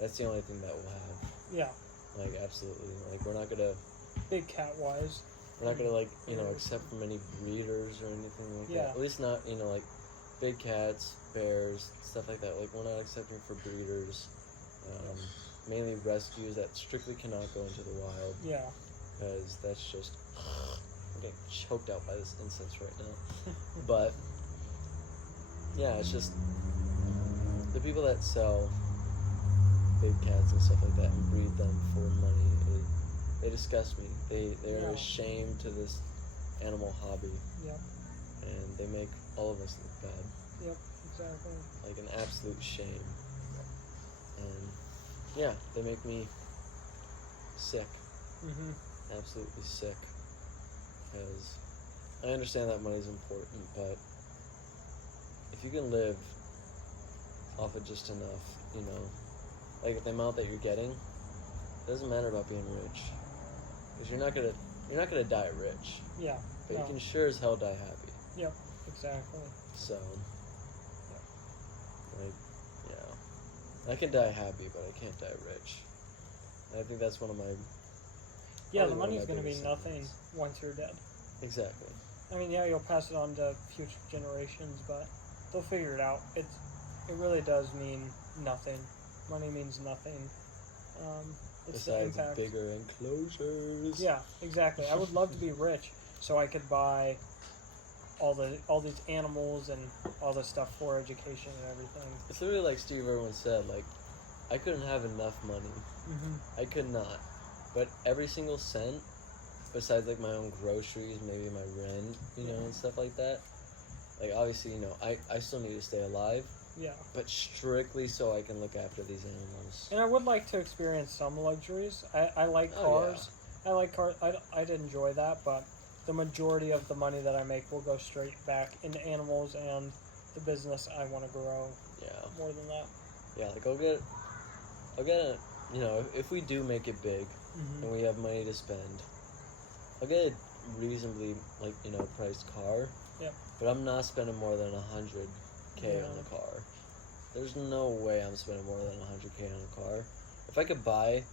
That's the only thing that we'll have. Yeah. Like, absolutely. Like, we're not gonna. Big cat wise. We're not gonna accept from any breeders or anything like Yeah. that. At least not like big cats, bears, stuff like that. Like, we're not accepting for breeders. Mainly rescues that strictly cannot go into the wild. Yeah. Because that's just I'm getting choked out by this incense right now. But yeah, it's just the people that sell big cats and stuff like that and breed them for money. They disgust me. They're a shame to this animal hobby. Yep. And they make all of us look bad. Yep, exactly. Like an absolute shame. And yeah, they make me sick. Mm-hmm. Absolutely sick. Because I understand that money's important, but if you can live off of just enough, like the amount that you're getting, it doesn't matter about being rich. Because you're not gonna die rich. Yeah. But you can sure as hell die happy. Yep, exactly. So, like, yeah. I can die happy, but I can't die rich. And I think that's one of my... Yeah, the probably one of money's my going to be biggest nothing things. once you're dead. Exactly. I mean, yeah, you'll pass it on to future generations, but they'll figure it out. It really does mean nothing. Money means nothing. It's Besides the impact. bigger enclosures. Yeah, exactly. I would love to be rich so I could buy all these animals and all this stuff for education and everything. It's literally like Steve Irwin said, like, I couldn't have enough money. Mm-hmm. I could not. But every single cent, besides like my own groceries, maybe my rent, and stuff like that. Like, obviously, I still need to stay alive. Yeah. But strictly so I can look after these animals. And I would like to experience some luxuries. I like cars. Yeah. I like cars. I'd enjoy that, but the majority of the money that I make will go straight back into animals and the business I want to grow. Yeah. More than that. Yeah, like I'll get a, if we do make it big and we have money to spend, I'll get a reasonably, priced car. Yep. But I'm not spending more than $100K on a car. There's no way I'm spending more than $100K on a car. If I could buy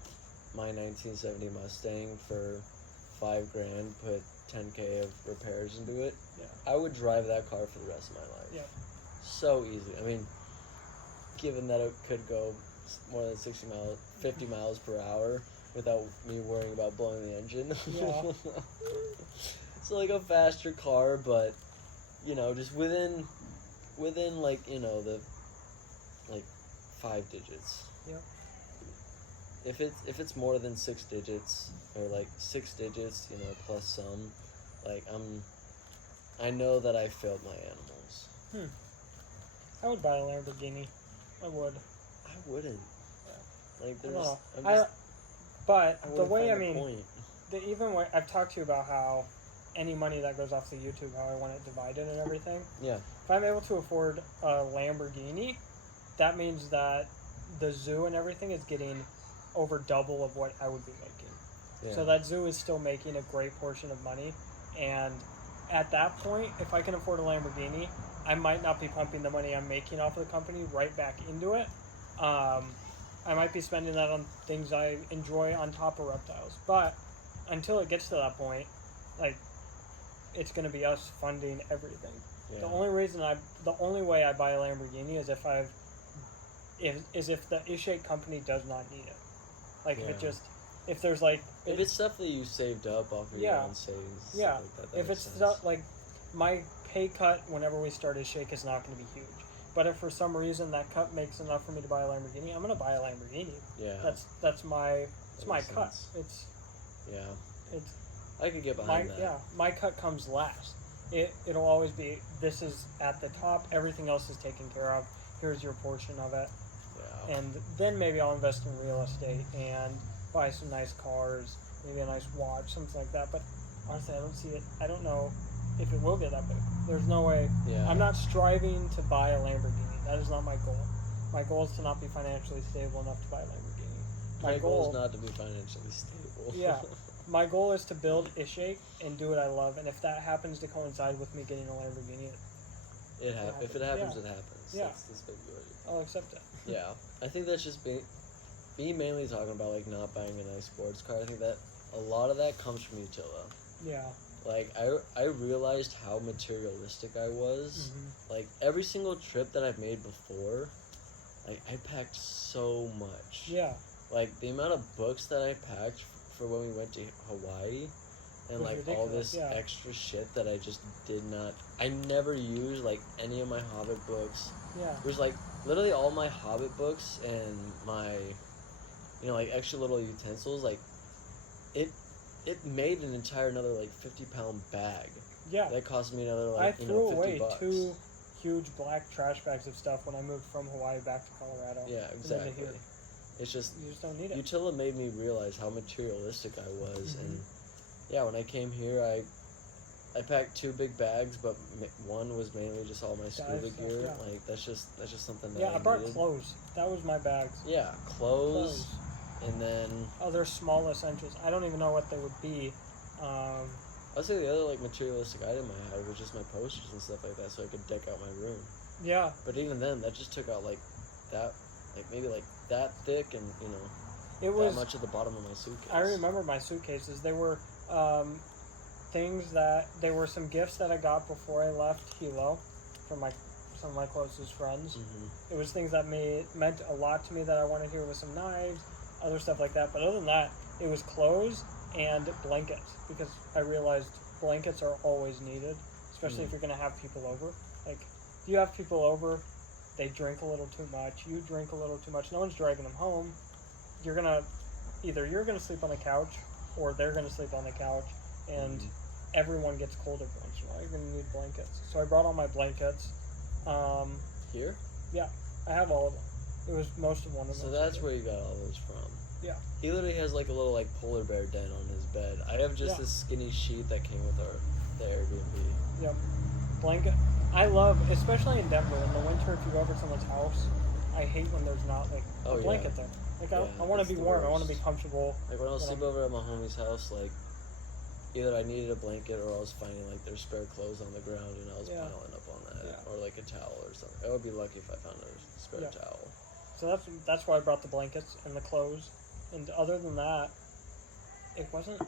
my 1970 Mustang for $5,000, put $10K of repairs into it, I would drive that car for the rest of my life. Yeah. So easy. I mean, given that it could go more than 50 miles per hour, without me worrying about blowing the engine. Yeah. So like a faster car, but just within like the like 5 digits. Yep. If it's more than 6 digits or like 6 digits, plus some, like I know that I failed my animals. I would buy a Lamborghini. I would. I wouldn't. Yeah. Like I there's. don't know. But the way point. Even when I've talked to you about how any money that goes off the YouTube, how I want it divided and everything. Yeah. If I'm able to afford a Lamborghini, that means that the zoo and everything is getting over double of what I would be making. Yeah. So that zoo is still making a great portion of money, and at that point, if I can afford a Lamborghini, I might not be pumping the money I'm making off of the company right back into it. I might be spending that on things I enjoy on top of reptiles. But until it gets to that point, like, it's going to be us funding everything. Yeah. The only way I buy a Lamborghini is if the iShake company does not need it. Like, if there's like... If it's stuff that you saved up off of your own savings. Yeah. Like that if it's stuff like my pay cut whenever we start iShake is not going to be huge. But if for some reason that cut makes enough for me to buy a Lamborghini, I'm going to buy a Lamborghini. Yeah. That's my cut. It's I could get behind that. Yeah, my cut comes last. It'll always be, this is at the top, everything else is taken care of. Here's your portion of it. Yeah. And then maybe I'll invest in real estate and buy some nice cars, maybe a nice watch, something like that. But honestly, I don't see it. I don't know if it will get that big. There's no way. Yeah. I'm not striving to buy a Lamborghini. That is not my goal. My goal is to not be financially stable enough to buy a Lamborghini. My goal is not to be financially stable. Yeah. My goal is to build iShake and do what I love. And if that happens to coincide with me getting a Lamborghini, it happens. If it happens, it happens. Yeah. That's big word. I'll accept it. Yeah. I think that's just me mainly talking about, like, not buying a nice sports car. I think that a lot of that comes from Utila. Yeah. Like, I realized how materialistic I was. Mm-hmm. Like, every single trip that I've made before, like, I packed so much. Yeah. Like, the amount of books that I packed for when we went to Hawaii, and, like, ridiculous. All this extra shit that I just did not... I never used, like, any of my Hobbit books. Yeah. It was, like, literally all my Hobbit books and my, like, extra little utensils, like, it made an entire another, like, 50-pound bag. Yeah. That cost me another, like, $50. I threw away 2 huge black trash bags of stuff when I moved from Hawaii back to Colorado. Yeah, exactly. It's just... You just don't need it. Utila made me realize how materialistic I was, and, yeah, when I came here, I packed 2 big bags, but one was mainly just all my scuba gear. Yeah. Like, that's just something that I brought needed. Clothes. That was my bags. Yeah, clothes. And then... Other small essentials. I don't even know what they would be. I'd say the other, like, materialistic item I had was just my posters and stuff like that, so I could deck out my room. Yeah. But even then, that just took out, like, that... Like, maybe, like, that thick and, that much at the bottom of my suitcase. I remember my suitcases. They were, they were some gifts that I got before I left Hilo from some of my closest friends. Mm-hmm. It was things that meant a lot to me that I wanted here, with some knives, other stuff like that. But other than that, it was clothes and blankets, because I realized blankets are always needed, especially if you're going to have people over. Like, if you have people over, they drink a little too much, you drink a little too much, no one's dragging them home. Either you're going to sleep on the couch, or they're going to sleep on the couch, and everyone gets cold every once in a while. You're going to need blankets. So I brought all my blankets. Here? Yeah, I have all of them. It was most of one of them. So that's where you got all those from. Yeah. He literally has, like, a little, like, polar bear den on his bed. I have just this skinny sheet that came with the Airbnb. Yep. Blanket. I love, especially in Denver, in the winter, if you go over to someone's house, I hate when there's not, like, a blanket there. Like, I want to be warm. I want to be comfortable. Like, when I was sleep over at my homie's house, like, either I needed a blanket or I was finding, like, their spare clothes on the ground, and I was piling up on that. Yeah. Or, like, a towel or something. I would be lucky if I found a spare towel. So that's why I brought the blankets and the clothes. And other than that, it wasn't.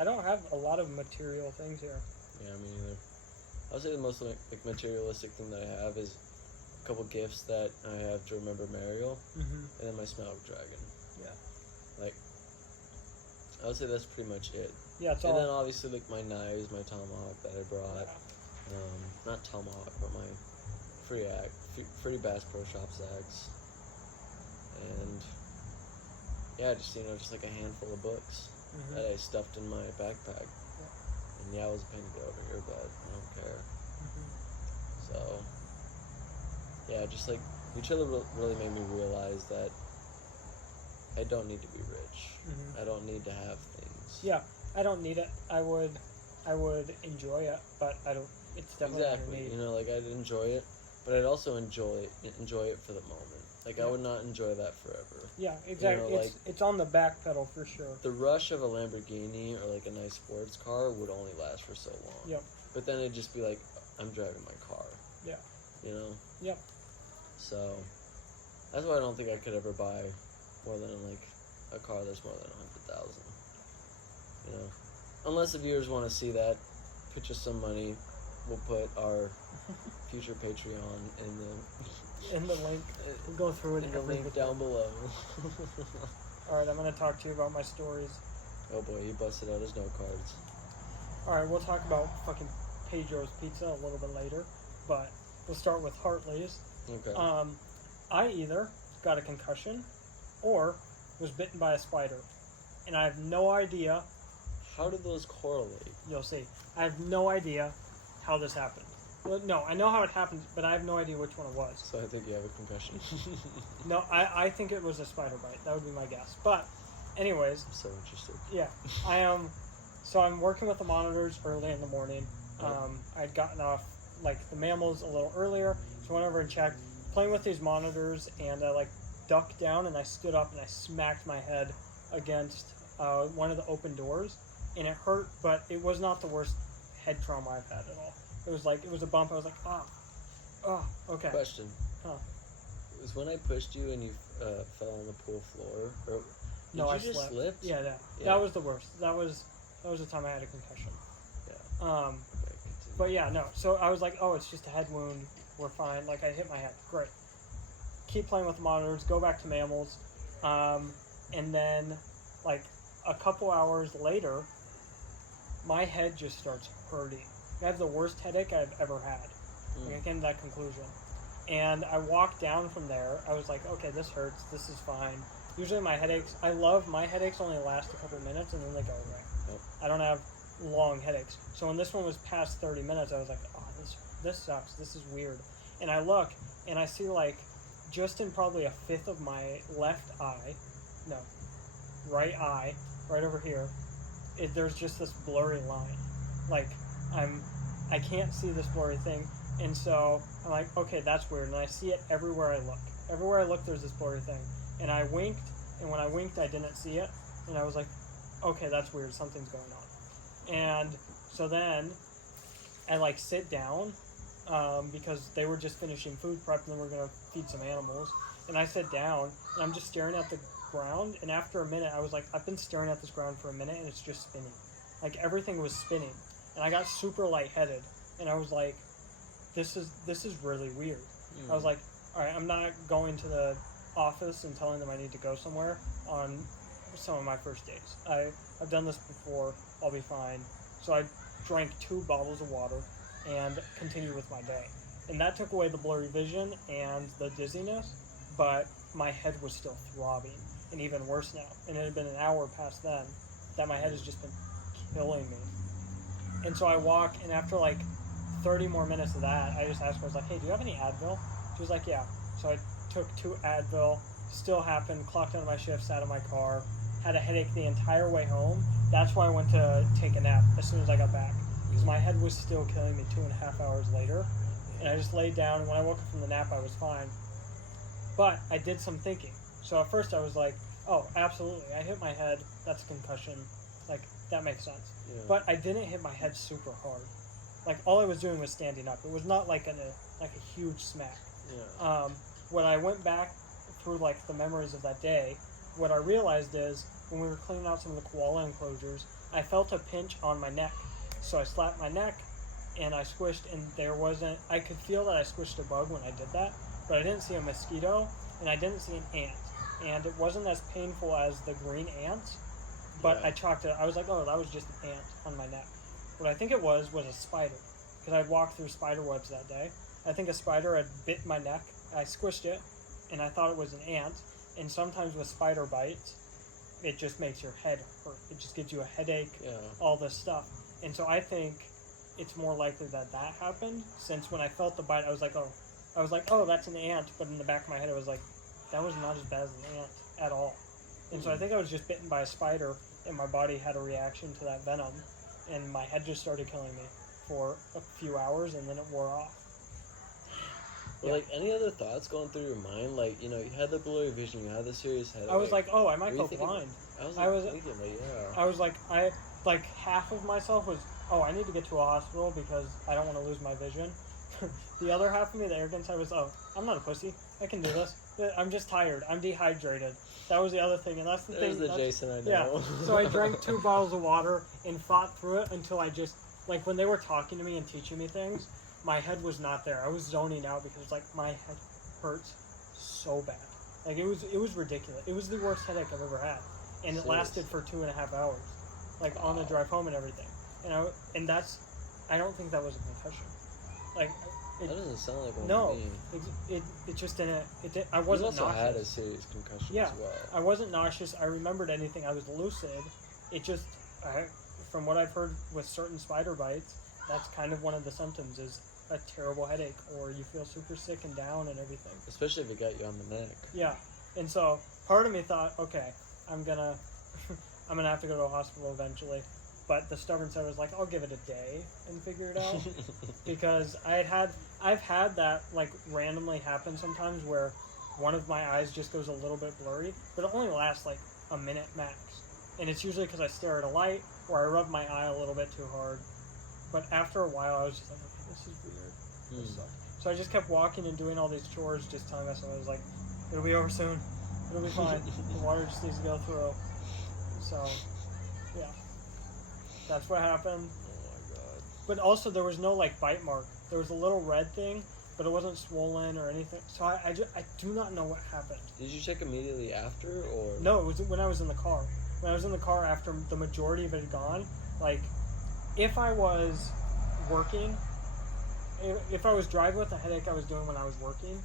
I don't have a lot of material things here. Yeah, me neither. I would say the most, like, materialistic thing that I have is a couple gifts that I have to remember Mariel, and then my Smaug dragon. Yeah. Like, I would say that's pretty much it. Yeah, it's and all. then obviously like my knives, my tomahawk that I brought. Not tomahawk, but my free Bass Pro Shops axe. And yeah, just just like a handful of books that I stuffed in my backpack. And yeah, I was a pain to get over here, but I don't care. So yeah, just like Uchilla really made me realize that I don't need to be rich. I don't need to have things. Yeah, I don't need it. I would enjoy it, but I don't. It's definitely not a need. You know, like I'd enjoy it, but I'd also enjoy it for the moment. Like I would not enjoy that forever. Yeah, exactly. You know, it's on the back pedal for sure. The rush of a Lamborghini or like a nice sports car would only last for so long. Yep. But then it'd just be like, I'm driving my car. Yeah. You know? Yep. So that's why I don't think I could ever buy more than like a car that's more than 100,000. You know? Unless the viewers want to see that, pitch us some money. We'll put our future Patreon in the link. We'll go through it in the link down below. Alright, I'm going to talk to you about my stories. Oh boy, he busted out his note cards. Alright, we'll talk about fucking Pedro's Pizza a little bit later, but we'll start with Hartley's. Okay. I either got a concussion or was bitten by a spider. And I have no idea. How did those correlate? You'll see. I have no idea how this happened. Well, no, I know how it happened, but I have no idea which one it was. So I think you have a concussion. No, I think it was a spider bite. That would be my guess. But, anyways. I'm so interested. Yeah. I am. So I'm working with the monitors early in the morning. I'd gotten off, like, the mammals a little earlier. So I went over and checked. Playing with these monitors, and I, like, ducked down, and I stood up, and I smacked my head against one of the open doors. And it hurt, but it was not the worst head trauma I've had at all. It was a bump. I was like, okay. Question. Huh. It was when I pushed you and you fell on the pool floor? Or No, I just slept. slip? Yeah. That was the worst. That was the time I had a concussion. Yeah. Okay, but yeah, no. So I was like, oh, it's just a head wound. We're fine. Like, I hit my head. Great. Keep playing with the monitors. Go back to mammals. And then, like, a couple hours later, my head just starts hurting. I have the worst headache I've ever had. Like, I came to that conclusion. And I walked down from there. I was like, okay, this hurts. This is fine. Usually my headaches only last a couple minutes and then they go away. Yep. I don't have long headaches. So when this one was past 30 minutes, I was like, oh, this sucks. This is weird. And I look and I see, like, just in probably a fifth of my right eye, right over here, there's just this blurry line. Like, I can't see this blurry thing, and so I'm like, okay, that's weird, and I see it everywhere I look. Everywhere I look, there's this blurry thing, and I winked, and when I winked, I didn't see it, and I was like, okay, that's weird, something's going on. And so then I, like, sit down, because they were just finishing food prep, and then we're going to feed some animals, and I sit down, and I'm just staring at the ground, and after a minute, I was like, I've been staring at this ground for a minute, and it's just spinning. Like, everything was spinning. And I got super lightheaded, and I was like, this is really weird. I was like, all right, I'm not going to the office and telling them I need to go somewhere on some of my first days. I've done this before. I'll be fine. So I drank 2 bottles of water and continued with my day. And that took away the blurry vision and the dizziness, but my head was still throbbing, and even worse now. And it had been an hour past then that my head has just been killing me. And so I walk, and after like 30 more minutes of that, I just asked her, I was like, hey, do you have any Advil? She was like, yeah. So I took 2 Advil, still happened, clocked out of my shift, sat in my car, had a headache the entire way home. That's why I went to take a nap as soon as I got back, because my head was still killing me 2.5 hours later. And I just laid down, and when I woke up from the nap, I was fine. But I did some thinking. So at first I was like, oh, absolutely, I hit my head, that's a concussion. Like, that makes sense. Yeah. But I didn't hit my head super hard. Like, all I was doing was standing up. It was not like a huge smack. Yeah. When I went back through, like, the memories of that day, what I realized is when we were cleaning out some of the koala enclosures, I felt a pinch on my neck. So I slapped my neck, and I squished, and I could feel that I squished a bug when I did that, but I didn't see a mosquito, and I didn't see an ant. And it wasn't as painful as the green ants, But Yeah. I chalked it. I was like, oh, that was just an ant on my neck. What I think it was a spider, because I'd walked through spider webs that day. I think a spider had bit my neck. I squished it, and I thought it was an ant. And sometimes with spider bites, it just makes your head hurt. It just gives you a headache, all this stuff. And so I think it's more likely that happened, since when I felt the bite, I was like, oh, that's an ant. But in the back of my head, I was like, that was not as bad as an ant at all. And so I think I was just bitten by a spider, and my body had a reaction to that venom, and my head just started killing me for a few hours, and then it wore off. Well, like, any other thoughts going through your mind? Like, you know, you had the blurry vision, you had the serious headache. I was like, oh, I might Were go you thinking- blind. I was thinking, like, yeah. I was like, half of myself was, oh, I need to get to a hospital because I don't want to lose my vision. The other half of me, the arrogant side, was, oh, I'm not a pussy. I can do this. I'm just tired. I'm dehydrated. That was the other thing, and that's the There's thing. the Jason I know. Yeah. So I drank 2 bottles of water and fought through it until I just, like, when they were talking to me and teaching me things, my head was not there. I was zoning out because, like, my head hurts so bad. Like, it was ridiculous. It was the worst headache I've ever had, and it lasted for 2.5 hours, like, on the drive home and everything. And I don't think that was a concussion. Like, that doesn't sound like one. No, it just didn't. I wasn't you also nauseous. had a serious concussion as well. I wasn't nauseous. I remembered anything. I was lucid. It just, from what I've heard with certain spider bites, that's kind of one of the symptoms is a terrible headache, or you feel super sick and down and everything. Especially if it got you on the neck. Yeah, and so part of me thought, okay, I'm gonna have to go to a hospital eventually. But the stubborn side was like, I'll give it a day and figure it out. Because I've had that, like, randomly happen sometimes where one of my eyes just goes a little bit blurry, but it only lasts like a minute max. And it's usually because I stare at a light or I rub my eye a little bit too hard. But after a while, I was just like, okay, this is weird. This sucks. So I just kept walking and doing all these chores, just telling myself, I was like, it'll be over soon. It'll be fine. The water just needs to go through. So, yeah. That's what happened. Oh my god. But also, there was no, like, bite mark. There was a little red thing, but it wasn't swollen or anything. So I do not know what happened. Did you check immediately after, or? No, it was when I was in the car. When I was in the car after the majority of it had gone, like, if I was working, if I was driving with the headache I was doing when I was working,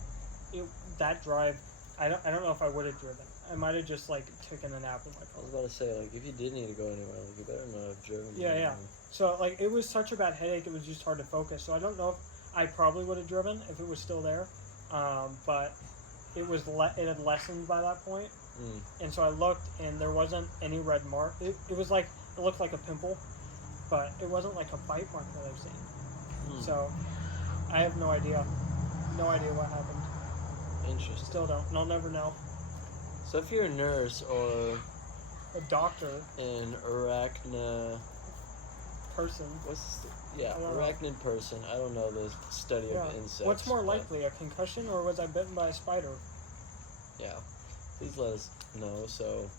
that drive, I don't know if I would have driven. I might have just, like, taken a nap in my car. I was about to say, like, if you did need to go anywhere, like, you better not have driven. Yeah. So, like, it was such a bad headache, it was just hard to focus. So I don't know if I probably would have driven if it was still there. But it had lessened by that point. And so I looked, and there wasn't any red mark. It was like, it looked like a pimple, but it wasn't like a bite mark that I've seen. So I have no idea. No idea what happened. Interesting. Still don't. And I'll never know. So if you're a nurse or A doctor. an arachnid Person. arachnid person. I don't know the study of insects. What's more but- likely, a concussion or was I bitten by a spider? Yeah. Please let us know so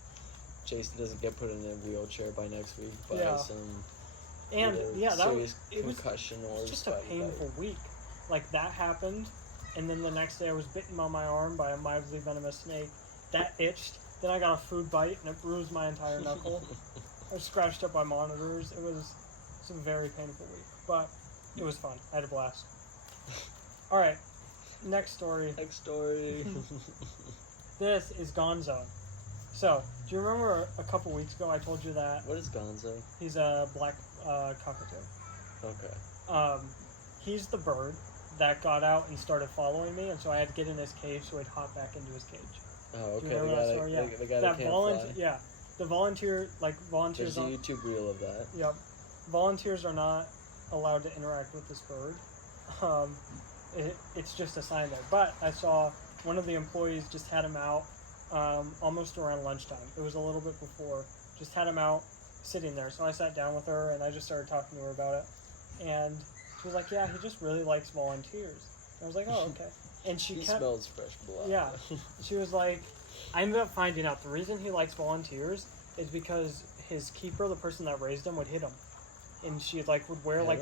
Jason doesn't get put in a wheelchair by next week by some And either that serious was concussion or just a spider painful bite. week. Like, that happened, and then the next day I was bitten on my arm by a mildly venomous snake. That itched. Then I got a food bite, and it bruised my entire knuckle. I was scratched up by monitors. It was a very painful week, but it was fun. I had a blast. All right, next story. Next story. This is Gonzo. So, do you remember a couple weeks ago I told you that What is Gonzo? he's a black cockatoo? Okay. He's the bird that got out and started following me, and so I had to get in his cage so he'd hop back into his cage. Oh, okay. Do you remember that story? Yeah. The guy that can't fly. Yeah. The volunteers There's a on, YouTube reel of that. Yep. Volunteers are not allowed to interact with this bird. It's just a sign there. But I saw one of the employees just had him out almost around lunchtime. It was a little bit before. Just had him out sitting there. So I sat down with her and I just started talking to her about it. And she was like, yeah, he just really likes volunteers. And I was like, oh, okay. And she smells fresh blood. Yeah. She was like, I ended up finding out the reason he likes volunteers is because his keeper, the person that raised him, would hit him. And she, like, would wear, like,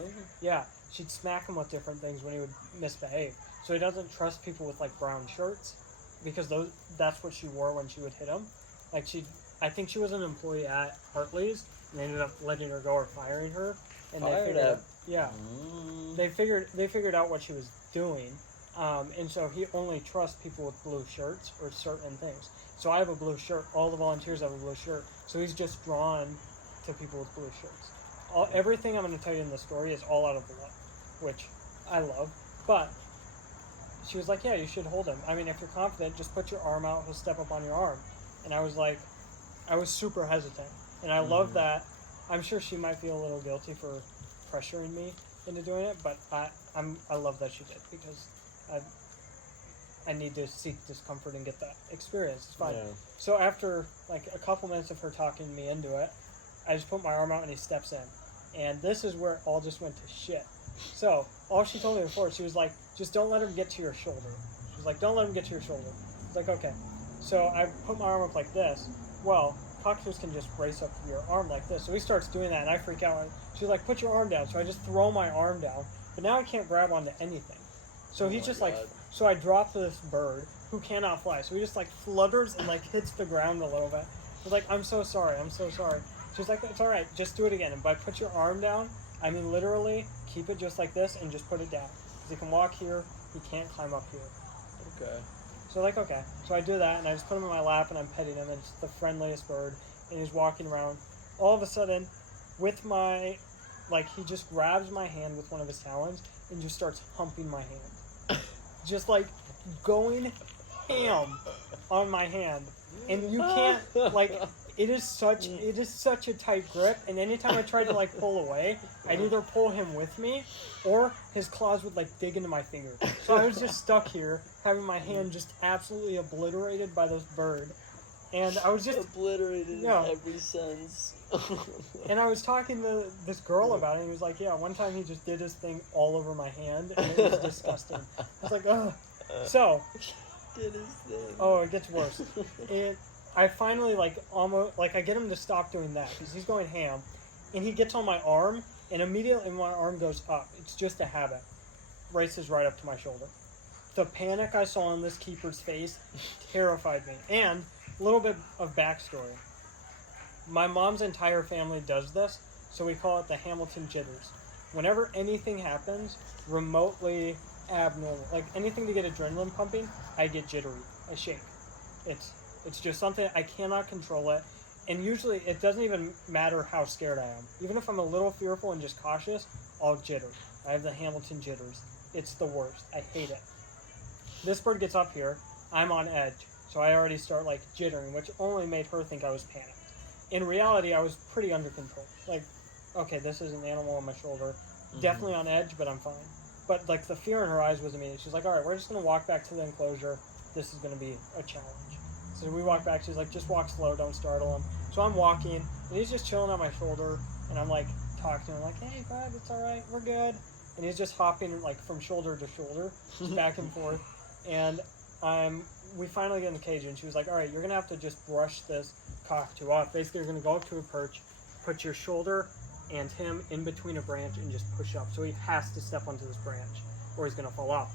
she'd smack him with different things when he would misbehave. So he doesn't trust people with, like, brown shirts because that's what she wore when she would hit him. Like, she'd I think she was an employee at Hartley's, and they ended up letting her go or firing her. And they Fired figured at- out, yeah, they figured out what she was doing, and so he only trusts people with blue shirts or certain things. So I have a blue shirt. All the volunteers have a blue shirt. So he's just drawn to people with blue shirts. Everything I'm going to tell you in the story is all out of love, which I love. But she was like, yeah, you should hold him. I mean, if you're confident, just put your arm out. He'll step up on your arm. And I was like, I was super hesitant. And I love that. I'm sure she might feel a little guilty for pressuring me into doing it, but I love that she did, because I need to seek discomfort and get that experience. It's fine. Yeah. So after like a couple minutes of her talking me into it, I just put my arm out and he steps in. And this is where it all just went to shit. So all she told me before, she was like, just don't let him get to your shoulder. She was like, don't let him get to your shoulder. I was like, okay. So I put my arm up like this. Well, cockatoos can just race up your arm like this. So he starts doing that and I freak out. She's like, put your arm down. So I just throw my arm down. But now I can't grab onto anything. So he's just like, so I drop this bird who cannot fly. So he just like flutters and like hits the ground a little bit. I was like, I'm so sorry. She's like, it's all right. Just do it again. And by put your arm down, I mean literally keep it just like this and just put it down. Because he can walk here, he can't climb up here. Okay. So like, okay. So I do that and I just put him in my lap and I'm petting him and it's the friendliest bird and he's walking around. All of a sudden, with my, like he just grabs my hand with one of his talons and just starts humping my hand. Just like going ham on my hand. And you can't, like, it is such a tight grip, and anytime I tried to like pull away, I'd either pull him with me or his claws would like dig into my finger. So I was just stuck here having my hand just absolutely obliterated by this bird. And I was just obliterated in every sense. And I was talking to this girl about it, and he was like, yeah, one time he just did his thing all over my hand, and it was disgusting. I was like, ugh. So, did his thing. Oh, it gets worse. I finally, like, almost, like, I get him to stop doing that, because he's going ham, and he gets on my arm, and immediately my arm goes up. It's just a habit. Races right up to my shoulder. The panic I saw on this keeper's face terrified me. And a little bit of backstory. My mom's entire family does this, so we call it the Hamilton jitters. Whenever anything happens remotely abnormal, like anything to get adrenaline pumping, I get jittery. I shake. It's just something, I cannot control it. And usually it doesn't even matter how scared I am. Even if I'm a little fearful and just cautious, I'll jitter. I have the Hamilton jitters. It's the worst. I hate it. This bird gets up here. I'm on edge. So I already start like jittering, which only made her think I was panicked. In reality, I was pretty under control. Like, okay, this is an animal on my shoulder. Definitely on edge, but I'm fine. But like the fear in her eyes was immediate. She's like, all right, we're just going to walk back to the enclosure. This is going to be a challenge. So we walk back. She's like, just walk slow. Don't startle him. So I'm walking, and he's just chilling on my shoulder. And I'm like talking to him like, hey, bud, it's all right. We're good. And he's just hopping like from shoulder to shoulder, just back and forth. And we finally get in the cage, and she was like, all right, you're going to have to just brush this cockatoo off. Basically, you're going to go up to a perch, put your shoulder and him in between a branch, and just push up. So he has to step onto this branch, or he's going to fall off.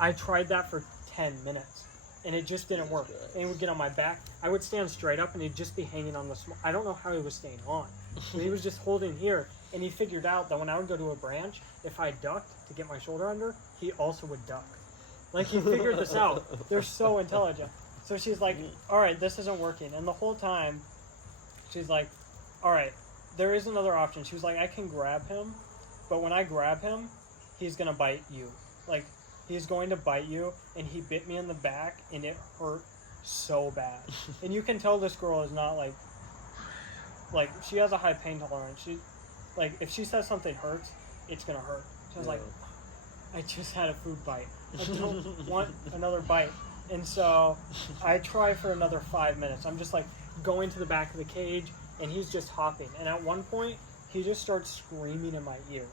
I tried that for 10 minutes, and it just didn't work. And he would get on my back. I would stand straight up, and he'd just be hanging on the I don't know how he was staying on. But he was just holding here, and he figured out that when I would go to a branch, if I ducked to get my shoulder under, he also would duck. Like, he figured this out. They're so intelligent. So she's like, all right, this isn't working. And the whole time, she's like, all right, there is another option. She was like, I can grab him, but when I grab him, he's going to bite you. Like, he's going to bite you, and he bit me in the back, and it hurt so bad. And you can tell this girl is not, like, she has a high pain tolerance. She, like, if she says something hurts, it's going to hurt. So I was like, I just had a food bite. I don't want another bite. And so I try for another 5 minutes. I'm just like going to the back of the cage, and he's just hopping. And at one point, he just starts screaming in my ear.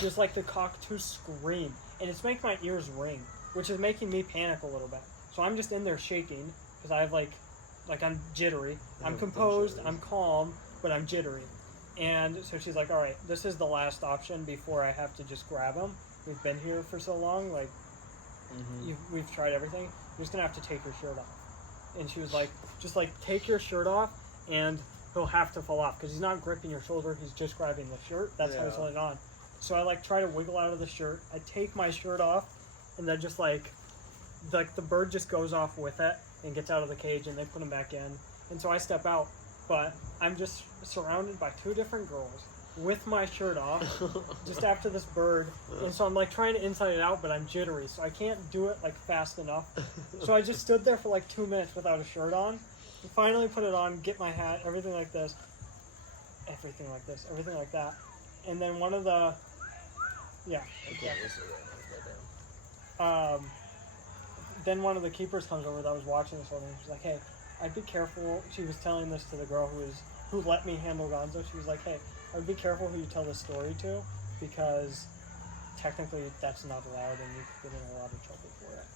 Just like the cockatoo scream. And it's making my ears ring, which is making me panic a little bit. So I'm just in there shaking because I have like I'm jittery. I'm composed, I'm calm, but I'm jittery. And so she's like, all right, this is the last option before I have to just grab him. We've been here for so long, like, we've tried everything. You're just going to have to take your shirt off. And she was like, just, like, take your shirt off and he'll have to fall off because he's not gripping your shoulder, he's just grabbing the shirt. That's how he's holding on. So I like try to wiggle out of the shirt. I take my shirt off, and then just like the bird just goes off with it and gets out of the cage, and they put him back in. And so I step out, but I'm just surrounded by 2 different girls with my shirt off, just after this bird. And so I'm like trying to inside it out, but I'm jittery, so I can't do it like fast enough. So I just stood there for like 2 minutes without a shirt on. And finally put it on, get my hat, everything like this, everything like that. And then one of the, then one of the keepers comes over that was watching this whole thing. She's like, hey, I'd be careful. She was telling this to the girl who let me handle Gonzo. She was like, hey, I'd be careful who you tell this story to, because technically that's not allowed and you could get in a lot of trouble for it.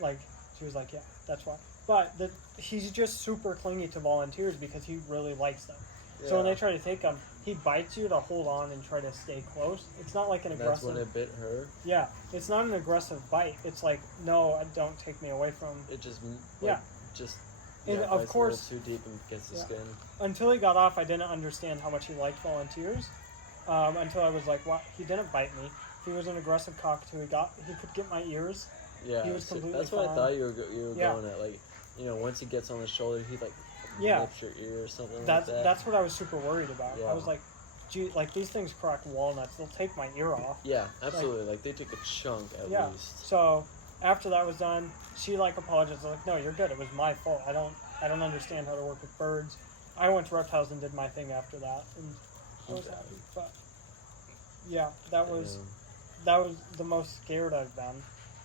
Like, she was like, yeah, that's why. But he's just super clingy to volunteers because he really likes them. Yeah. So when they try to take him, he bites you to hold on and try to stay close. It's not like an aggressive... That's when it bit her? Yeah. It's not an aggressive bite. It's like, no, don't take me away from... It just... And of course... too deep and gets the skin. Until he got off, I didn't understand how much he liked volunteers. Until I was like, what? He didn't bite me. If he was an aggressive cockatoo, he could get my ears. Yeah. He was completely That's what I thought you were going at. Like, once he gets on the shoulder, he like... nips your ear or something like that. That's what I was super worried about. I was like, gee, like these things crack walnuts. They'll take my ear off. Yeah, absolutely. Like they took a chunk at least. So after that was done, she like apologized. I was like, no, you're good. It was my fault. I don't understand how to work with birds. I went to reptiles and did my thing after that, and I was happy. But yeah, that was the most scared I've been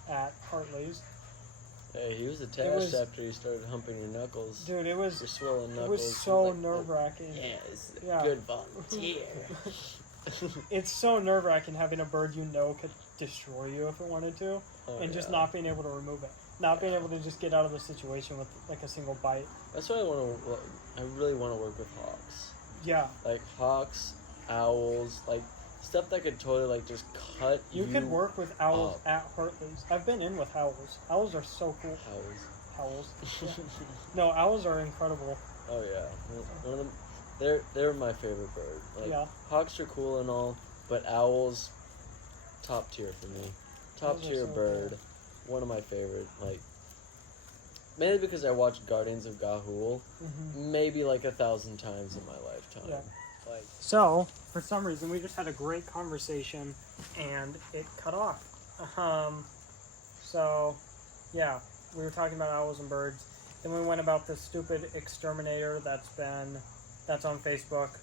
at Hartley's. Hey, he was attached after you started humping your knuckles. Dude, it was... Your swollen knuckles. It was so nerve-wracking. Yeah, it's a good volunteer. It's so nerve-wracking having a bird could destroy you if it wanted to, and just not being able to remove it. Not being able to just get out of the situation with like a single bite. That's why I really want to work with hawks. Yeah. Like hawks, owls, like... stuff that could totally like just cut you. You could work with owls at Hartley's. I've been in with owls. Owls are so cool. Owls. Yeah. No, owls are incredible. Oh yeah, one of them. They're my favorite bird. Like hawks are cool and all, but owls, top tier for me. Top tier bird. Cool. One of my favorite. Like mainly because I watched Guardians of Gahul, maybe like 1,000 times in my lifetime. Yeah. So, for some reason, we just had a great conversation, and it cut off. So, yeah, we were talking about owls and birds. Then we went about this stupid exterminator that's on Facebook.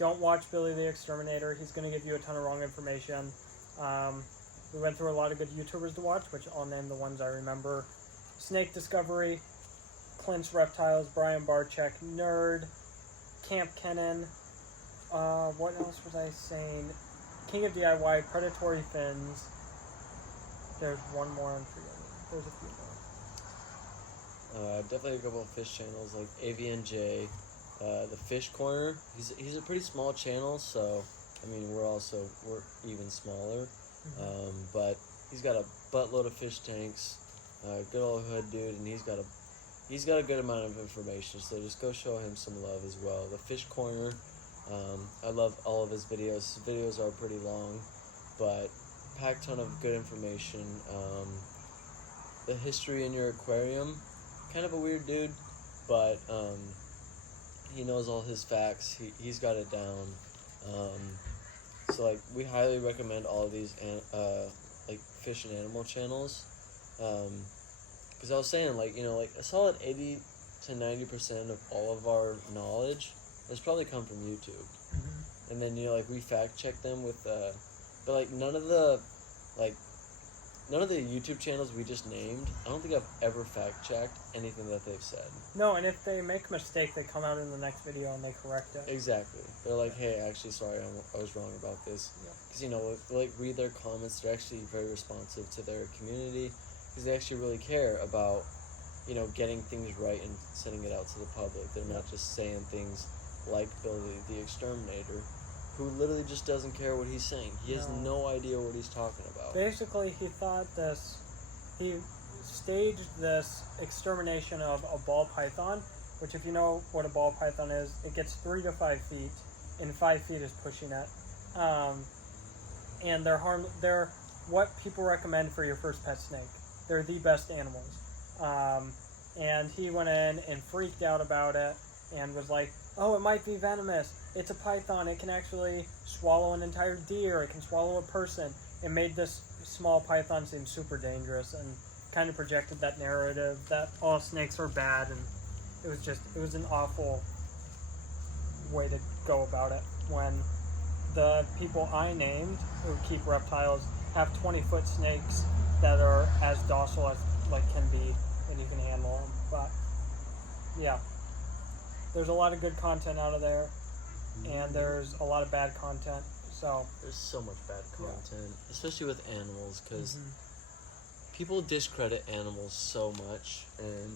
Don't watch Billy the Exterminator. He's going to give you a ton of wrong information. We went through a lot of good YouTubers to watch, which I'll name the ones I remember. Snake Discovery, Clint's Reptiles, Brian Barczyk, Nerd, Camp Kennan. What else was I saying? King of DIY, Predatory Fins. There's one more I'm forgetting. There's a few more. Definitely a couple of fish channels like AVNJ, the Fish Corner. He's a pretty small channel, so I mean we're even smaller. But he's got a buttload of fish tanks. Good old hood dude, and he's got a good amount of information. So just go show him some love as well. The Fish Corner. I love all of his videos. His videos are pretty long, but packed ton of good information. The history in your aquarium, kind of a weird dude, but he knows all his facts. He's got it down. So like we highly recommend all of these like fish and animal channels. Because I was saying like a solid 80 to 90% of all of our knowledge has probably come from YouTube. And then we fact check them with but like none of the YouTube channels we just named, I don't think I've ever fact checked anything that they've said. No, and if they make a mistake, they come out in the next video and they correct it. Exactly. They're like, hey, actually, sorry, I was wrong about this. Because they read their comments. They're actually very responsive to their community because they actually really care about getting things right and sending it out to the public. They're not just saying things like Billy the Exterminator, who literally just doesn't care what he's saying. He has no idea what he's talking about. Basically, he staged this extermination of a ball python which if you know what a ball python is, it gets 3 to 5 feet, and 5 feet is pushing it. And they're what people recommend for your first pet snake. They're the best animals. And he went in and freaked out about it and was like, oh, it might be venomous. It's a python. It can actually swallow an entire deer. It can swallow a person. It made this small python seem super dangerous and kind of projected that narrative that all snakes are bad. And it was an awful way to go about it when the people I named who keep reptiles have 20-foot snakes that are as docile as can be, and you can handle them. But yeah, there's a lot of good content out of there, and there's a lot of bad content. So there's so much bad content, especially with animals, because people discredit animals so much, and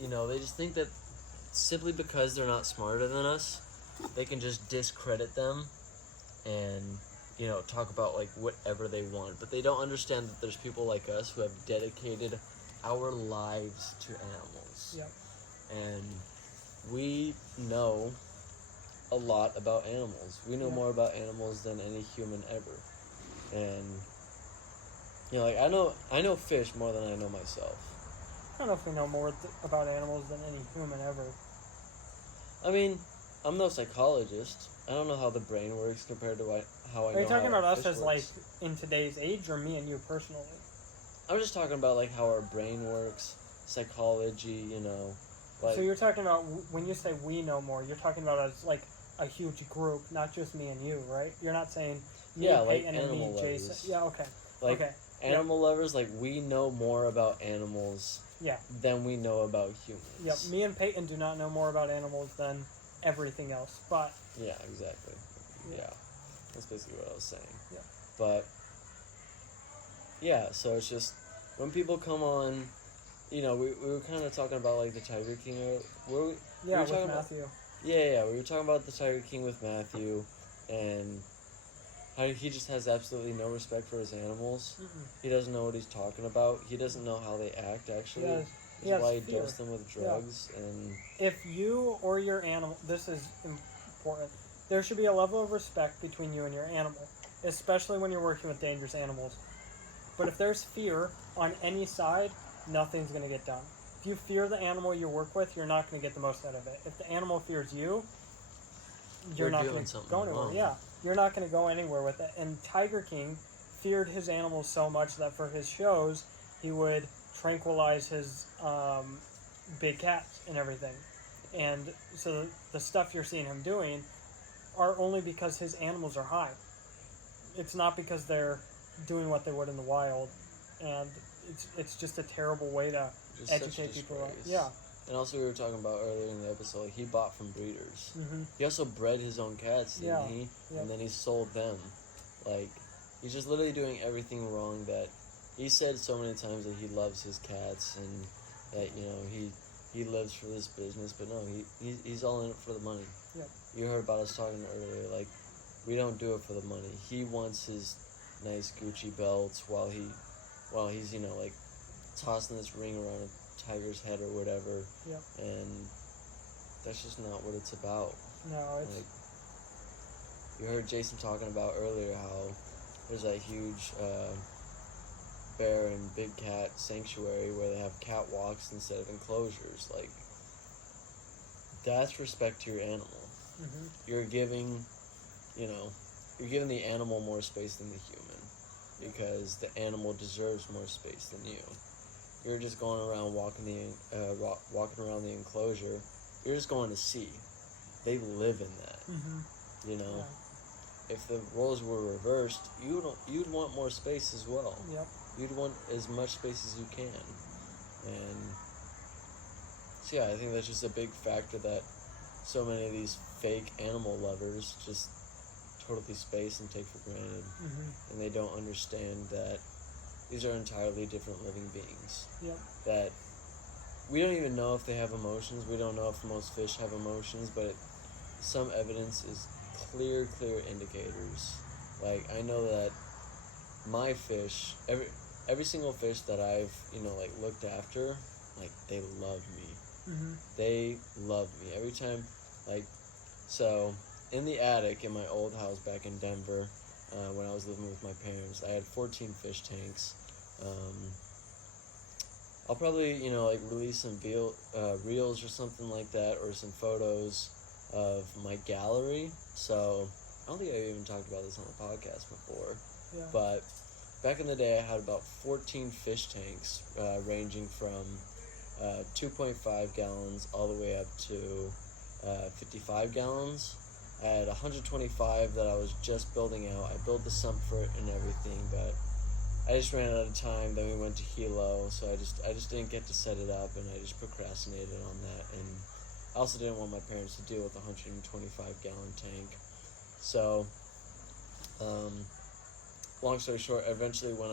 they just think that simply because they're not smarter than us, they can just discredit them and talk about whatever they want. But they don't understand that there's people like us who have dedicated our lives to animals. Yep. And we know a lot about animals. We know more about animals than any human ever. And I know fish more than I know myself. I don't know if we know more about animals than any human ever. I mean, I'm no psychologist. I don't know how the brain works compared to how I know. Are you talking how about a us fish as works. in today's age, or me and you personally? I'm just talking about how our brain works, psychology. So you're talking about when you say we know more, you're talking about as a huge group, not just me and you, right? You're not saying me, Peyton, and animal me, lovers. Jason. Yeah, okay. Okay. Animal lovers, we know more about animals than we know about humans. Yep. Me and Peyton do not know more about animals than everything else, but... Yeah, exactly. Yeah. That's basically what I was saying. Yeah. But, so it's just, when people come on, we were kind of talking about, the Tiger King. We were with talking Matthew. About, yeah, we were talking about the Tiger King with Matthew, and how he just has absolutely no respect for his animals. He doesn't know what he's talking about. He doesn't know how they act, actually. That's why he dosed them with drugs. And if you or your animal, this is important, there should be a level of respect between you and your animal, especially when you're working with dangerous animals. But if there's fear on any side, nothing's going to get done. If you fear the animal you work with, you're not going to get the most out of it. If the animal fears you, you're not going to go anywhere. Wrong. Yeah, you're not going to go anywhere with it. And Tiger King feared his animals so much that for his shows, he would tranquilize his big cats and everything. And so the stuff you're seeing him doing are only because his animals are high. It's not because they're doing what they would in the wild. And it's just a terrible way to educate people. Yeah. And also, we were talking about earlier in the episode, he bought from breeders. He also bred his own cats, didn't he? And then he sold them. He's just literally doing everything wrong. That he said so many times that he loves his cats and that he lives for this business, but no, he's all in it for the money. Yep. You heard about us talking earlier. We don't do it for the money. He wants his nice Gucci belts while he's tossing this ring around a tiger's head or whatever. Yep. And that's just not what it's about. No, it's... you heard Jason talking about earlier how there's that huge bear and big cat sanctuary where they have catwalks instead of enclosures. That's respect to your animal. You're giving the animal more space than the human, because the animal deserves more space than you. You're just going around walking around the enclosure. You're just going to see. They live in that. If the roles were reversed, you'd want more space as well. Yep. You'd want as much space as you can. And so I think that's just a big factor that so many of these fake animal lovers just totally space and take for granted. And they don't understand that these are entirely different living beings. Yep. That we don't even know if they have emotions. We don't know if most fish have emotions, but some evidence is clear indicators. I know that my fish, every single fish that I've looked after, they love me. Mm-hmm. They love me every time. Like, so in the attic in my old house back in Denver, when I was living with my parents, I had 14 fish tanks. I'll probably, like release some reels or something like that, or some photos of my gallery. So I don't think I even talked about this on the podcast before, Yeah. but back in the day, I had about 14 fish tanks, ranging from 2.5 gallons all the way up to 55 gallons. I had 125 that I was just building out. I built the sump for it and everything, but I just ran out of time. Then we went to Hilo, so I just didn't get to set it up, and I just procrastinated on that. And I also didn't want my parents to deal with a 125-gallon tank. So, long story short, eventually when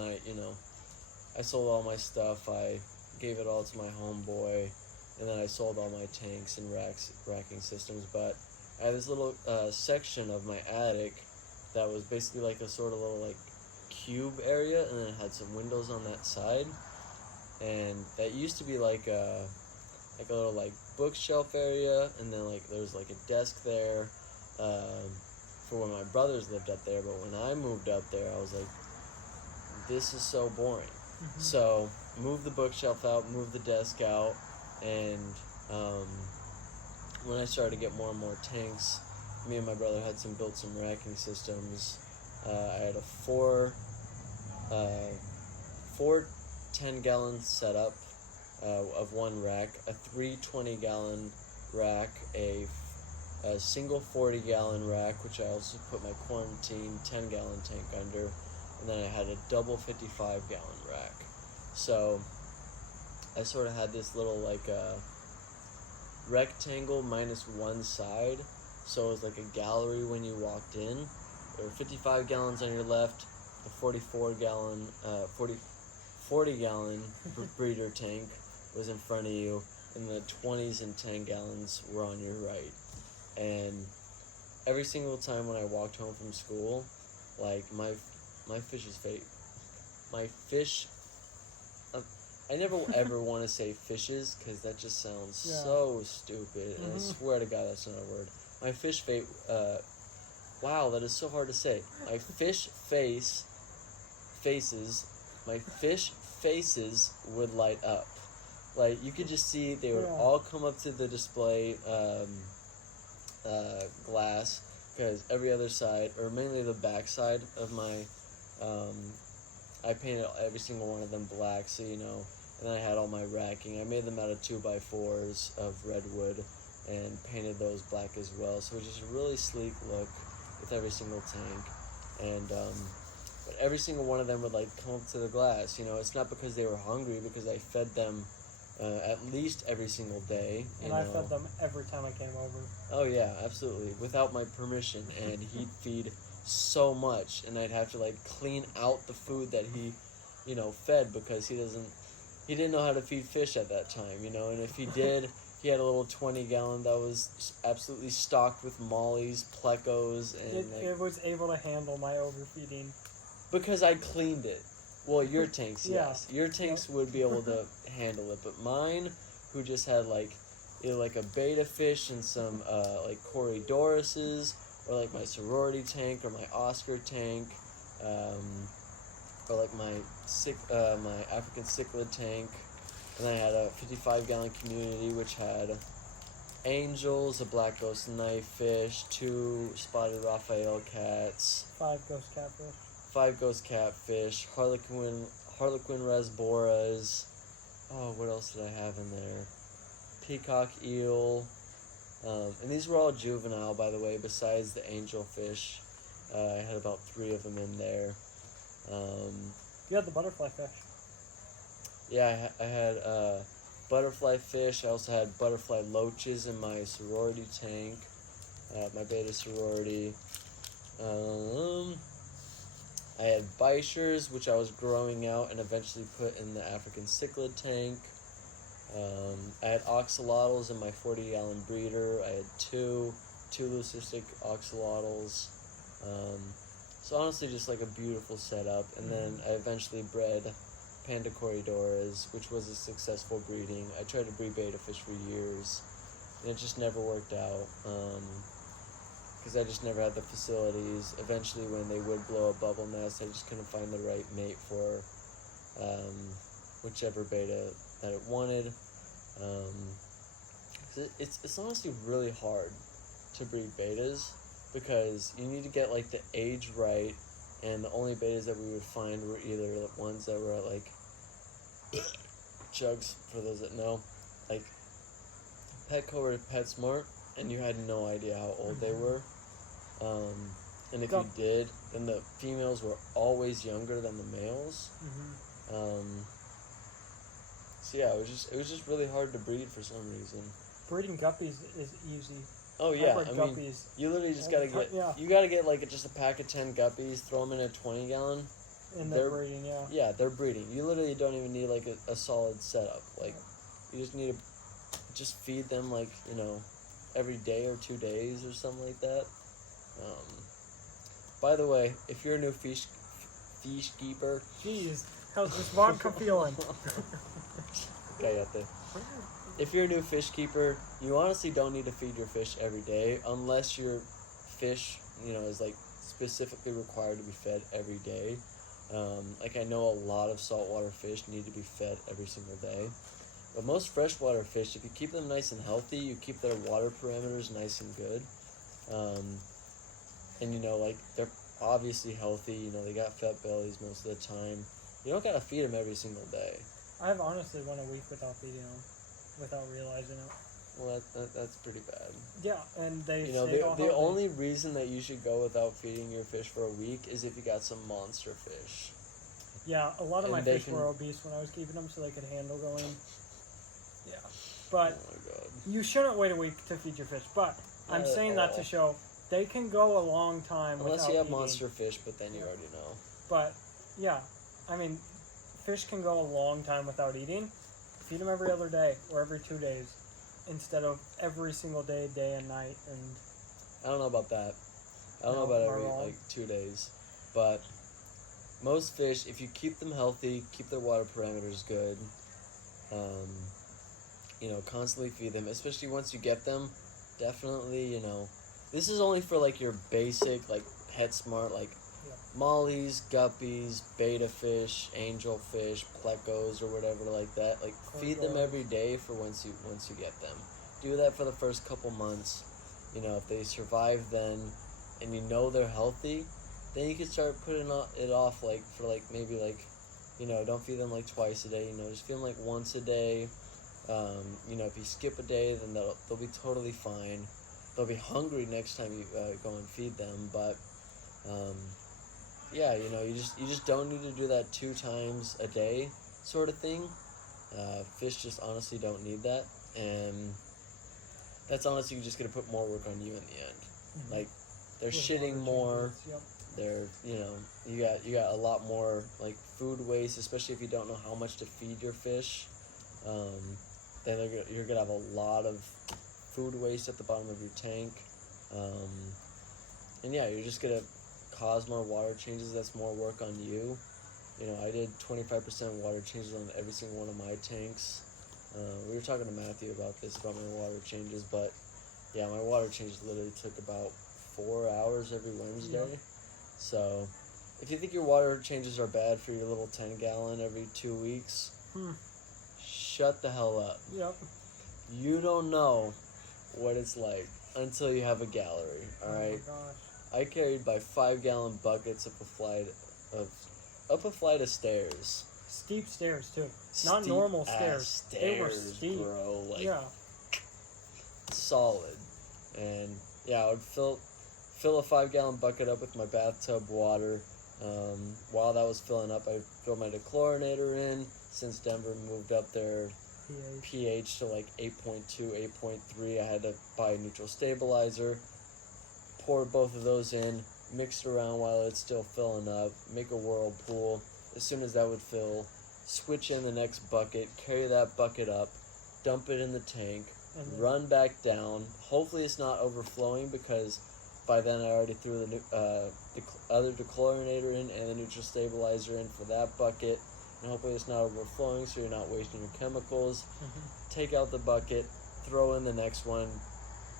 I sold all my stuff, I gave it all to my homeboy, and then I sold all my tanks and racking systems. But I had this little section of my attic that was basically like a sort of little like cube area, and then it had some windows on that side, and that used to be like a little like bookshelf area, and then like there was like a desk there for when my brothers lived up there. But when I moved up there, I was like, this is so boring. Mm-hmm. So moved the bookshelf out, moved the desk out, and when I started to get more and more tanks, me and my brother had built some racking systems. I had a four 10-gallon setup of one rack, a 3 20-gallon rack, a single 40-gallon rack, which I also put my quarantine 10-gallon tank under, and then I had a double 55-gallon rack. So I sort of had this little like rectangle minus one side, so it was like a gallery when you walked in. There were 55 gallons on your left, a 40-gallon breeder tank was in front of you, and the 20s and 10 gallons were on your right. And every single time when I walked home from school, like my fish's fate. My fish, I never ever want to say fishes because that just sounds so stupid, and I swear to God that's not a word. My fish fate, wow, that is so hard to say. My fish faces would light up. Like, you could just see they would all come up to the display glass, because every other side, or mainly the back side of my, I painted every single one of them black, so and then I had all my racking. I made them out of 2x4s of redwood and painted those black as well, so it was just a really sleek look with every single tank. And but every single one of them would like come up to the glass. It's not because they were hungry, because I fed them at least every single day. And I fed them every time I came over. Oh yeah, absolutely, without my permission. And he'd feed so much, and I'd have to like clean out the food that he, fed, because he didn't know how to feed fish at that time, and if he did, he had a little 20-gallon that was absolutely stocked with mollies, plecos, and it was able to handle my overfeeding. Because I cleaned it. Well, your tanks, yes. Your tanks would be able to handle it, but mine, who just had like either like a beta fish and some like Corydorus's, or like my sorority tank, or my Oscar tank, or like my African cichlid tank. And then I had a 55-gallon community, which had angels, a black ghost knifefish, 2 spotted Raphael cats, 5 ghost catfish, 5 ghost catfish, Harlequin rasboras. Oh, what else did I have in there? Peacock eel. And these were all juvenile, by the way, besides the angelfish. I had about 3 of them in there. You had the butterfly fish. Yeah, I had butterfly fish. I also had butterfly loaches in my sorority tank, my beta sorority. I had bichers, which I was growing out and eventually put in the African cichlid tank. I had oxalotls in my 40-gallon breeder. I had two leucistic oxalotls. So honestly, just like a beautiful setup. And then I eventually bred panda corridoras, which was a successful breeding. I tried to breed betta fish for years, and it just never worked out. Because I just never had the facilities. Eventually, when they would blow a bubble nest, I just couldn't find the right mate for whichever betta that it wanted. It's honestly really hard to breed bettas because you need to get like the age right, and the only bettas that we would find were either the ones that were at like Chugs, for those that know, like Petco or PetSmart, and you had no idea how old they were. And if you did, then the females were always younger than the males. So yeah, it was just really hard to breed for some reason. Breeding guppies is easy. Oh yeah, I mean, you literally just gotta get you gotta get like just a pack of 10 guppies, throw them in a 20-gallon. And they're breeding, yeah. Yeah, they're breeding. You literally don't even need like a solid setup. Like, you just need to just feed them like, you know, every day or 2 days or something like that. By the way, if you're a new fish keeper, jeez, how's this vodka feeling? Cállate. If you're a new fish keeper, you honestly don't need to feed your fish every day unless your fish, you know, is like specifically required to be fed every day. Like I know a lot of saltwater fish need to be fed every single day. But most freshwater fish, if you keep them nice and healthy, you keep their water parameters nice and good. And you know, like they're obviously healthy, you know, they got fat bellies most of the time. You don't gotta feed them every single day. I've honestly went a week without feeding them, without realizing it. Well, that's pretty bad. Yeah, and they. You know, the only reason that you should go without feeding your fish for a week is if you got some monster fish. Yeah, a lot of my fish were obese when I was keeping them, so they could handle going. Yeah, but oh my God. You shouldn't wait a week to feed your fish. But I'm saying that to show they can go a long time unless without you have eating. monster fish, but then you already know. But yeah, I mean, fish can go a long time without eating. Feed them every other day or every 2 days, instead of every single day, day and night. And I don't know about that. I don't know about every like 2 days, but most fish, if you keep them healthy, keep their water parameters good, you know, constantly feed them, especially once you get them, definitely, you know, this is only for like your basic like PetSmart, like mollies, guppies, betta fish, angelfish, plecos, or whatever like that. Like feed them every day for once you get them. Do that for the first couple months. You know, if they survive then, and you know they're healthy, then you can start putting it off like for like maybe like, you know, don't feed them like twice a day. You know, just feed them like once a day. You know, if you skip a day, then they'll be totally fine. They'll be hungry next time you go and feed them, but yeah, you know, you just don't need to do that 2 times a day sort of thing. Fish just honestly don't need that, and that's honestly just gonna put more work on you in the end. Mm-hmm. Like they're shitting more. Yep. They're, you know, you got a lot more like food waste, especially if you don't know how much to feed your fish. Then you're gonna have a lot of food waste at the bottom of your tank, and yeah, you're just gonna cause more water changes. That's more work on you. You know, I did 25% water changes on every single one of my tanks. We were talking to Matthew about this, about my water changes, but yeah, my water changes literally took about 4 hours every Wednesday. Yep. So if you think your water changes are bad for your little 10-gallon every 2 weeks, shut the hell up. Yep. You don't know what it's like until you have a gallery, alright? Oh my gosh. I carried by 5-gallon buckets up a flight of stairs. Steep stairs too. Not normal stairs. They were steep, bro. Like, yeah. Solid. And yeah, I would fill a 5-gallon bucket up with my bathtub water. While that was filling up, I throw my dechlorinator in. Since Denver moved up their pH to like 8.2, 8.3, I had to buy a neutral stabilizer. Pour both of those in, mix it around while it's still filling up, make a whirlpool. As soon as that would fill, switch in the next bucket, carry that bucket up, dump it in the tank, run back down. Hopefully it's not overflowing, because by then I already threw the other dechlorinator in and the neutral stabilizer in for that bucket. and hopefully it's not overflowing so you're not wasting your chemicals. Mm-hmm. Take out the bucket, throw in the next one,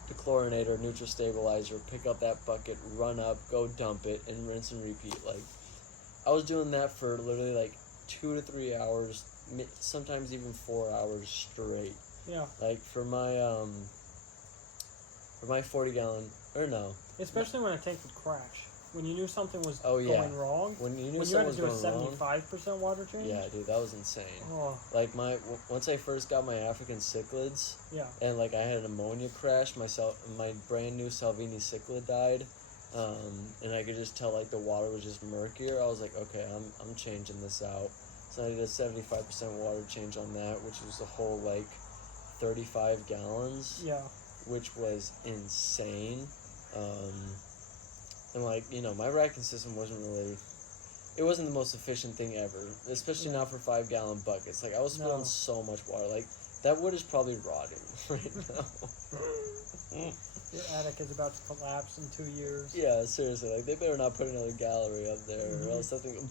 the chlorinator, neutral stabilizer, pick up that bucket, run up, go dump it, and rinse and repeat. Like, I was doing that for literally like 2 to 3 hours, sometimes even 4 hours straight. Yeah. Like for my 40-gallon, or no. Especially when a tank would crash. When you knew something was Oh, yeah. going wrong. When you knew When you had something to was do a going wrong. 75% water change. Yeah, dude, that was insane. Oh. Like once I first got my African cichlids, Yeah. and like I had an ammonia crash, my brand new Salvini cichlid died, and I could just tell like the water was just murkier. I was like, okay, I'm changing this out. So I did a 75% water change on that, which was a whole like 35 gallons. Yeah. Which was insane. And like, you know, my racking system wasn't the most efficient thing ever, especially not for 5-gallon buckets. Like, I was spilling so much water. Like, that wood is probably rotting right now. Your attic is about to collapse in 2 years. Yeah, seriously. Like, they better not put another gallery up there, or else that thing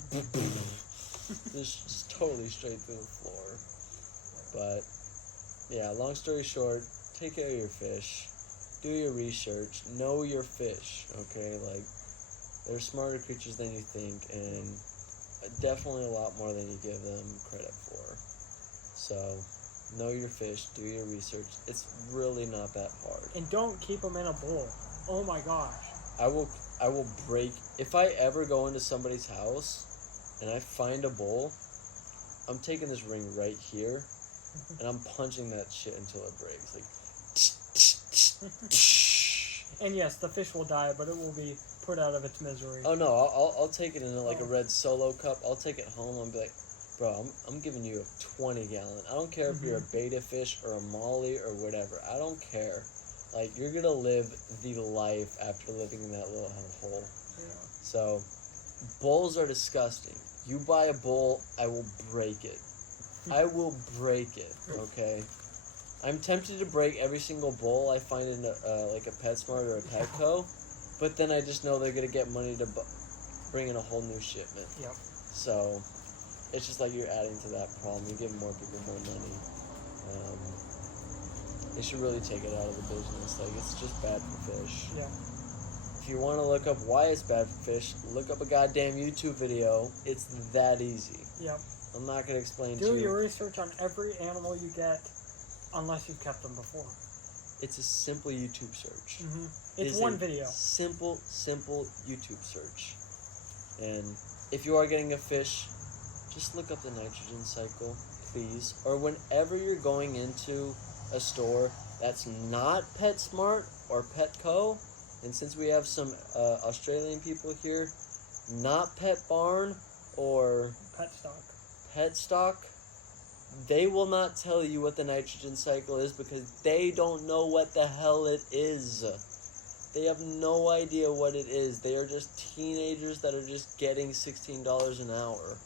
just totally straight through the floor. But, yeah, long story short, take care of your fish. Do your research. Know your fish, okay? Like, they're smarter creatures than you think, and definitely a lot more than you give them credit for. So, know your fish. Do your research. It's really not that hard. And don't keep them in a bowl. Oh my gosh. I will break... If I ever go into somebody's house, and I find a bowl, I'm taking this ring right here, and I'm punching that shit until it breaks. Like... And yes, the fish will die, but it will be put out of its misery. Oh no, I'll take it in like a red Solo cup. I'll take it home. I'll be like, bro, I'm giving you a 20-gallon. I don't care if you're a beta fish or a molly or whatever. I don't care. Like, you're gonna live the life after living in that little hole. Yeah. So, bowls are disgusting. You buy a bowl, I will break it. I will break it. Okay. I'm tempted to break every single bowl I find in like a PetSmart or a Petco, but then I just know they're gonna get money to bring in a whole new shipment. Yep. So it's just like you're adding to that problem. You're giving more people more money. They should really take it out of the business. Like, it's just bad for fish. Yeah. If you want to look up why it's bad for fish, look up a goddamn YouTube video. It's that easy. Yep. I'm not gonna explain to you. Do your research on every animal you get. Unless you've kept them before. It's a simple YouTube search. It's one video. Simple YouTube search. And if you are getting a fish, just look up the nitrogen cycle, please. Or whenever you're going into a store that's not PetSmart or Petco, and since we have some Australian people here, not Pet Barn or Petstock, they will not tell you what the nitrogen cycle is because they don't know what the hell it is. They have no idea what it is. They are just teenagers that are just getting $16 an hour,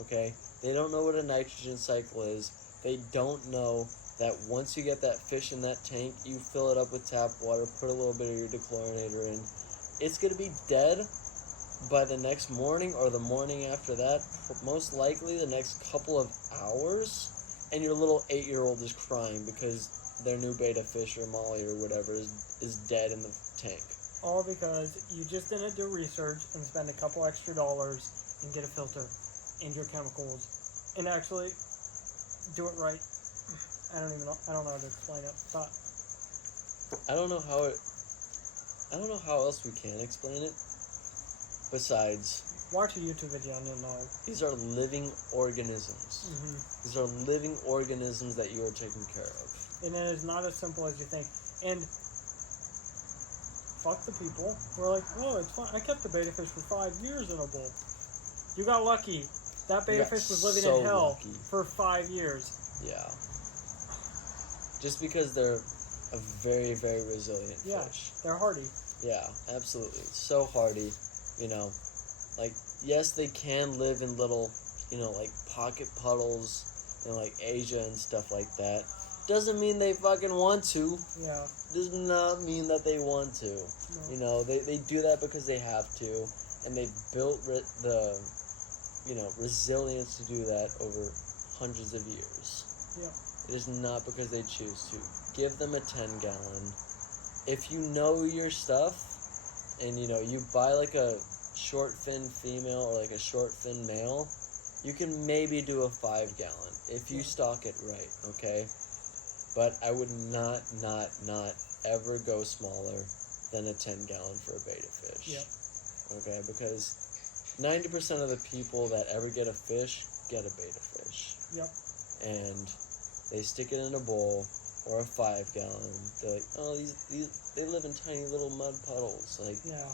okay? They don't know what a nitrogen cycle is. They don't know that once you get that fish in that tank, you fill it up with tap water, put a little bit of your dechlorinator in. It's going to be dead by the next morning or the morning after that, most likely the next couple of hours, and your little 8-year-old is crying because their new beta fish or molly or whatever is dead in the tank. All because you just didn't do research and spend a couple extra dollars and get a filter and your chemicals and actually do it right. I don't know how to explain it, but I don't know how else we can explain it. Besides, watch a YouTube video and you'll know. These are living organisms. These are living organisms that you are taking care of. And it is not as simple as you think. And fuck the people who are like, oh, it's fine. I kept the beta fish for 5 years in a bowl. You got lucky. That beta fish was living in hell for 5 years. Yeah. Just because they're a very, very resilient fish. They're hardy. Yeah, absolutely. So hardy. You know, like, yes, they can live in little, you know, like, pocket puddles in, like, Asia and stuff like that. Doesn't mean they fucking want to. Yeah. Does not mean that they want to. No. You know, they do that because they have to. And they built the resilience to do that over hundreds of years. Yeah. It is not because they choose to. Give them a 10-gallon. If you know your stuff, and you buy like a short fin female or like a short fin male, you can maybe do a 5-gallon if you stock it right, okay? But I would not ever go smaller than a 10-gallon for a betta fish. Yep. Okay, because 90% of the people that ever get a fish get a betta fish. Yep. And they stick it in a bowl or a 5-gallon. They're like, oh, these they live in tiny little mud puddles. Like, Yeah.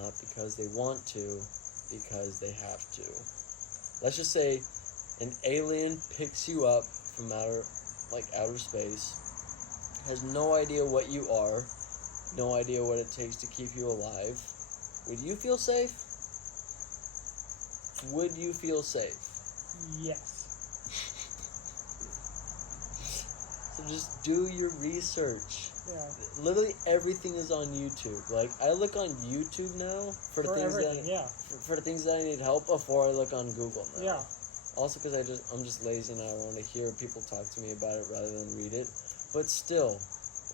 not because they want to, because they have to. Let's just say an alien picks you up from outer space, has no idea what you are, no idea what it takes to keep you alive. Would you feel safe? Would you feel safe? Yes. So just do your research. Yeah. Literally everything is on YouTube. Like, I look on YouTube now for the things for the things that I need help before I look on Google now. Yeah. Also, because I'm just lazy and I want to hear people talk to me about it rather than read it. But still,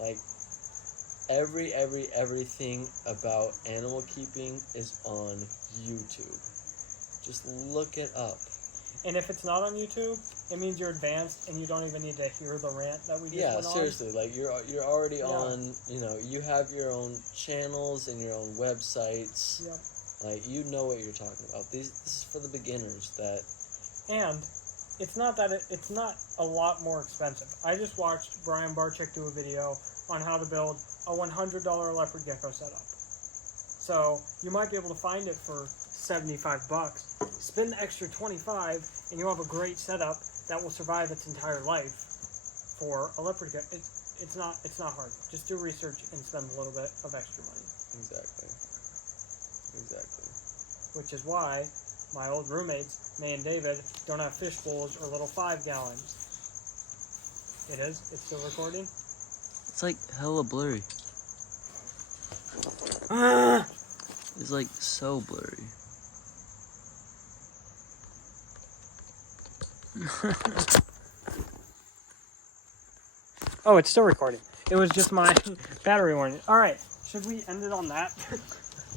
like, everything about animal keeping is on YouTube. Just look it up. And if it's not on YouTube, it means you're advanced and you don't even need to hear the rant that we just went on. Seriously, like you're already on. You have your own channels and your own websites. Yep. Like, you know what you're talking about. This is for the beginners. And it's not a lot more expensive. I just watched Brian Barczyk do a video on how to build a $100 leopard gecko setup. So you might be able to find it for $75. Spend the extra $25, and you'll have a great setup that will survive its entire life for a leopard gecko. It's not hard. Just do research and spend a little bit of extra money. Exactly. Which is why my old roommates, May and David, don't have fish bowls or little 5-gallons. It is? It's still recording? It's like hella blurry. It's like so blurry. Oh, it's still recording. It was just my battery warning. All right, should we end it on that?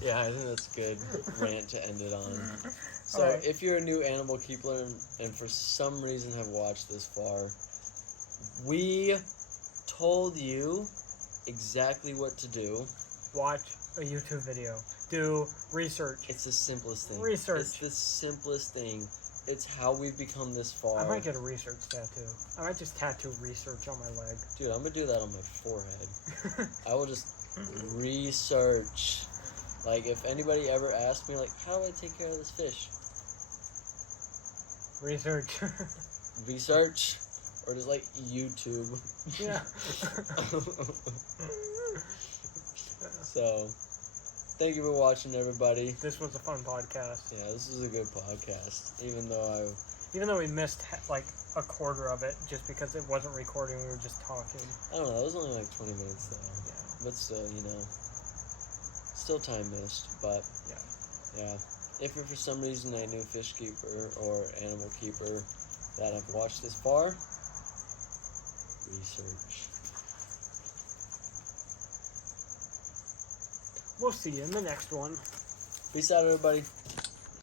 Yeah, I think that's a good rant to end it on. So, right. If you're a new animal keeper and for some reason have watched this far, we told you exactly what to do. Watch a YouTube video. Do research. It's the simplest thing. Research. It's the simplest thing. It's how we've become this far. I might get a research tattoo. I might just tattoo research on my leg. Dude, I'm gonna do that on my forehead. I will just research. Like, if anybody ever asks me, like, how do I take care of this fish? Research. Research? Or just, like, YouTube. Yeah. So, thank you for watching, everybody. This was a fun podcast. Yeah, this is a good podcast. Even though we missed, like, a quarter of it just because it wasn't recording, we were just talking. I don't know, it was only like 20 minutes, though. Yeah. But still, still time missed, but yeah. If you're for some reason a new fish keeper or animal keeper that have watched this far, research. We'll see you in the next one. Peace out, everybody.